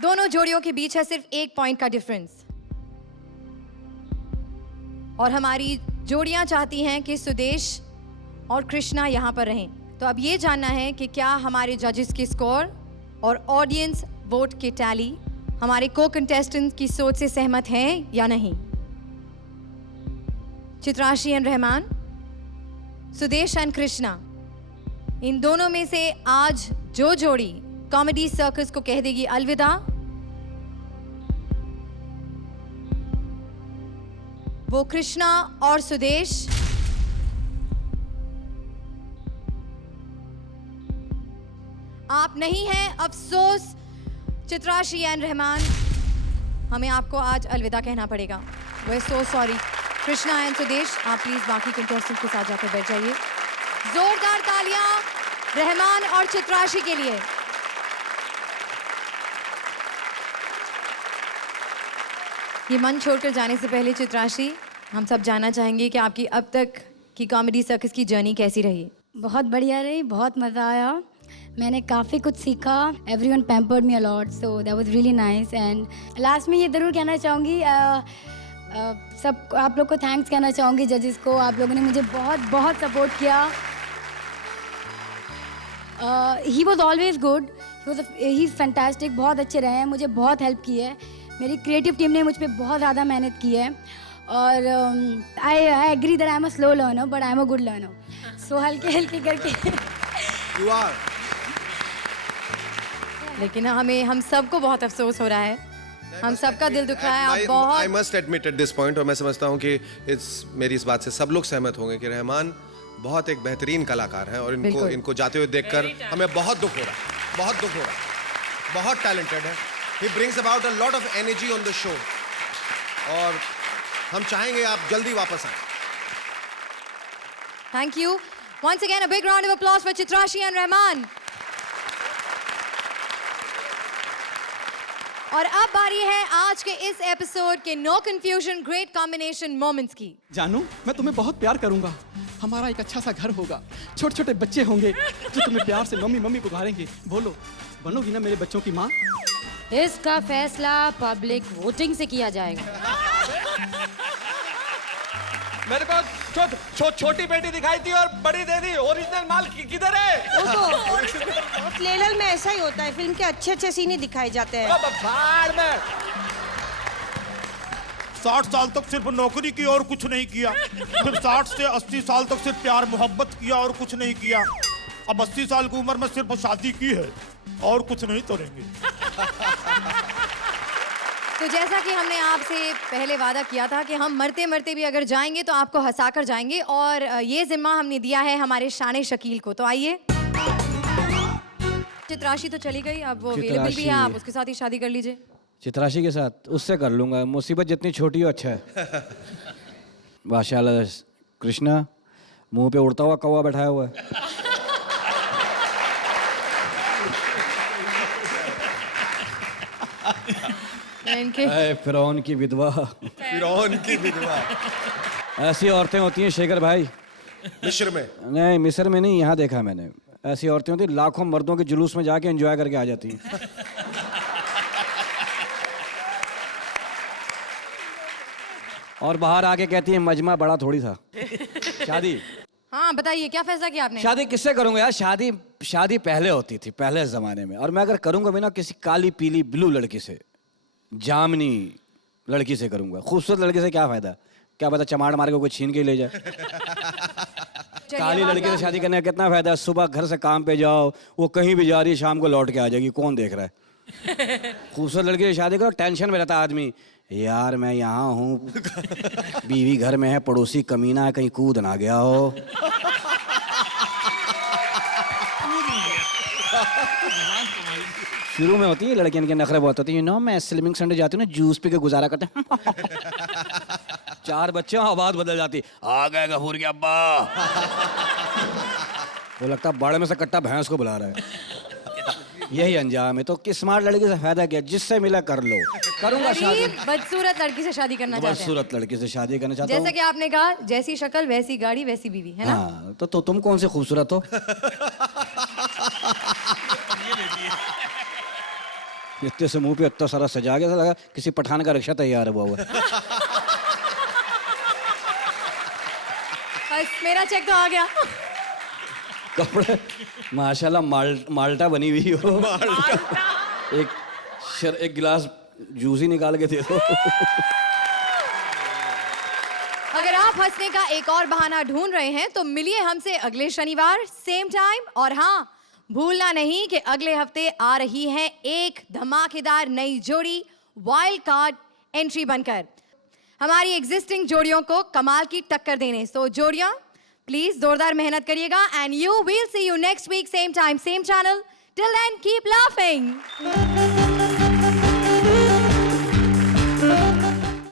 दोनों जोड़ियों के बीच है सिर्फ 1 पॉइंट का डिफरेंस, और हमारी जोड़ियां चाहती हैं कि सुदेश और कृष्णा यहाँ पर रहें। तो अब ये जानना है कि क्या हमारे जजेस के स्कोर और ऑडियंस वोट के टैली हमारे को कंटेस्टेंट की सोच से सहमत हैं या नहीं। चित्राशी एंड रहमान, सुदेश एंड कृष्णा, इन दोनों में से आज जो जोड़ी कॉमेडी सर्कस को कह देगी अलविदा, वो कृष्णा और सुदेश आप नहीं हैं। अफसोस चित्राशी एंड रहमान, हमें आपको आज अलविदा कहना पड़ेगा। We so sorry. Krishna and Sudesh, आप प्लीज बाकी कंटेस्टेंट के साथ जाकर बैठ जाइए। जोरदार तालियां रहमान और चित्राशी के लिए। ये मंच छोड़कर जाने से पहले चित्राशी, हम सब जानना चाहेंगे कि आपकी अब तक की कॉमेडी सर्कस की जर्नी कैसी रही? बहुत बढ़िया रही, बहुत मज़ा आया, मैंने काफ़ी कुछ सीखा। Everyone pampered me a lot, so that was really nice. And last में ये ज़रूर कहना चाहूँगी, सब आप लोग को थैंक्स कहना चाहूँगी, जजेस को। आप लोगों ने मुझे बहुत बहुत सपोर्ट किया। He was always good, he is fantastic, बहुत अच्छे रहे हैं, मुझे बहुत हेल्प की है। मेरी क्रिएटिव टीम ने मुझ पर बहुत ज़्यादा मेहनत की है। और I agree that I am a slow learner but I am a good learner, so हल्के हल्के करके You are. लेकिन हम सबको बहुत अफसोस हो रहा है, हम सबका दिल दुख रहा है। आप I बहुत must admit at this point, और मैं समझता हूँ कि मेरी इस बात से सब लोग सहमत होंगे कि रहमान बहुत एक बेहतरीन कलाकार हैं, और इनको जाते हुए देखकर हमें बहुत दुख हो रहा है, बहुत दुख हो रहा है। बहुत टैलेंटेड है, he brings about a lot of energy on the show, और हम चाहेंगे आप जल्दी वापस आए। Thank you once again, a big round of applause for Chitrashi and Rahman. और अब बारी है आज के इस एपिसोड के no confusion great combination moments की। जानू, मैं तुम्हें बहुत प्यार करूंगा, हमारा एक अच्छा सा घर होगा, छोटे छोटे बच्चे होंगे जो तुम्हें प्यार से मम्मी मम्मी पुकारेंगे। बोलो, बनोगी ना मेरे बच्चों की माँ? इसका फैसला पब्लिक वोटिंग से किया जाएगा। मेरे को छोटी बेटी दिखाई थी और बड़ी दे दी, ओरिजिनल माल किधर है? वो तो लेलल में ऐसा ही होता है, फिल्म के अच्छे अच्छे सीन ही दिखाए जाते हैं। 60 साल तक सिर्फ नौकरी की और कुछ नहीं किया, फिर 60 से 80 साल तक सिर्फ प्यार मोहब्बत किया और कुछ नहीं किया, अब 80 साल की उम्र में सिर्फ शादी की है और कुछ नहीं करेंगे। तो जैसा कि हमने आपसे पहले वादा किया था कि हम मरते मरते भी अगर जाएंगे तो आपको हंसाकर जाएंगे, और ये जिम्मा हमने दिया है हमारे शान शकील को। तो आइए, चित्राशी तो चली गई, अब वो अवेलेबल भी है, आप उसके साथ ही शादी कर लीजिए। चित्राशी के साथ उससे कर लूंगा, मुसीबत जितनी छोटी हो अच्छा है। माशाल्लाह कृष्णा, मुंह पे उड़ता हुआ कौवा बैठाया हुआ है। फिरौन की विधवा, फिरौन की विधवा। ऐसी औरतें होती हैं शेखर भाई मिस्र में? नहीं, मिस्र में नहीं, यहाँ देखा मैंने। ऐसी औरतें होती हैं लाखों मर्दों के जुलूस में जाके एंजॉय करके आ जाती हैं। और बाहर आके कहती है मजमा बड़ा थोड़ी था। शादी, हाँ बताइए, क्या फैसला किया आपने? शादी किससे करूंगा यार? शादी पहले होती थी, पहले जमाने में, और मैं अगर करूंगा भी ना किसी काली पीली ब्लू लड़की से, जामनी लड़की से करूंगा। खूबसूरत लड़की से क्या फायदा, क्या पता चमाड़ मार के कोई छीन के ले जाए। काली लड़की से शादी करने का कितना फायदा? सुबह घर से काम पे जाओ, वो कहीं भी जा रही है, शाम को लौट के आ जाएगी, कौन देख रहा है? खूबसूरत लड़की से शादी करो, टेंशन में रहता आदमी, यार मैं यहाँ हूँ, बीवी घर में है, पड़ोसी कमीना है, कहीं कूद ना गया हो। शुरू में होती है लड़कियों के नखरे बहुत होती है, मैं स्लिमिंग संडे जाती हूँ ना, जूस पी के गुजारा करते हैं। 4 बच्चे आवाज बदल जाती, आ गए गफूर के अब्बा। वो लगता बाड़े में से कट्टा भैंस को बुला रहा है। यही अंजाम है। तो स्मार्ट लड़की से फायदा क्या, जिससे मिला कर लो। करूंगा शादी, बदसूरत लड़की से शादी करना चाहते हैं? बदसूरत लड़की से शादी करना चाहता हूँ। जैसा कि आपने कहा, जैसी शक्ल वैसी गाड़ी वैसी बीवी, है ना? हाँ, तो तुम कौन से खूबसूरत हो? इतने से मुंह पे इतना सारा सजा के लगा किसी पठान का रिक्शा तैयार हुआ हुआ। मेरा चेक तो आ गया। कपड़े माशाल्लाह माल्टा बनी हुई हो। एक गिलास जूस ही निकाल के दे दो। अगर आप हंसने का एक और बहाना ढूंढ रहे हैं तो मिलिए हमसे अगले शनिवार सेम टाइम। और हाँ, भूलना नहीं कि अगले हफ्ते आ रही है एक धमाकेदार नई जोड़ी वाइल्ड कार्ड एंट्री बनकर हमारी एग्जिस्टिंग जोड़ियों को कमाल की टक्कर देने। सो जोड़ियां प्लीज जोरदार मेहनत करिएगा and you will see you next week same time same channel. Till then keep laughing.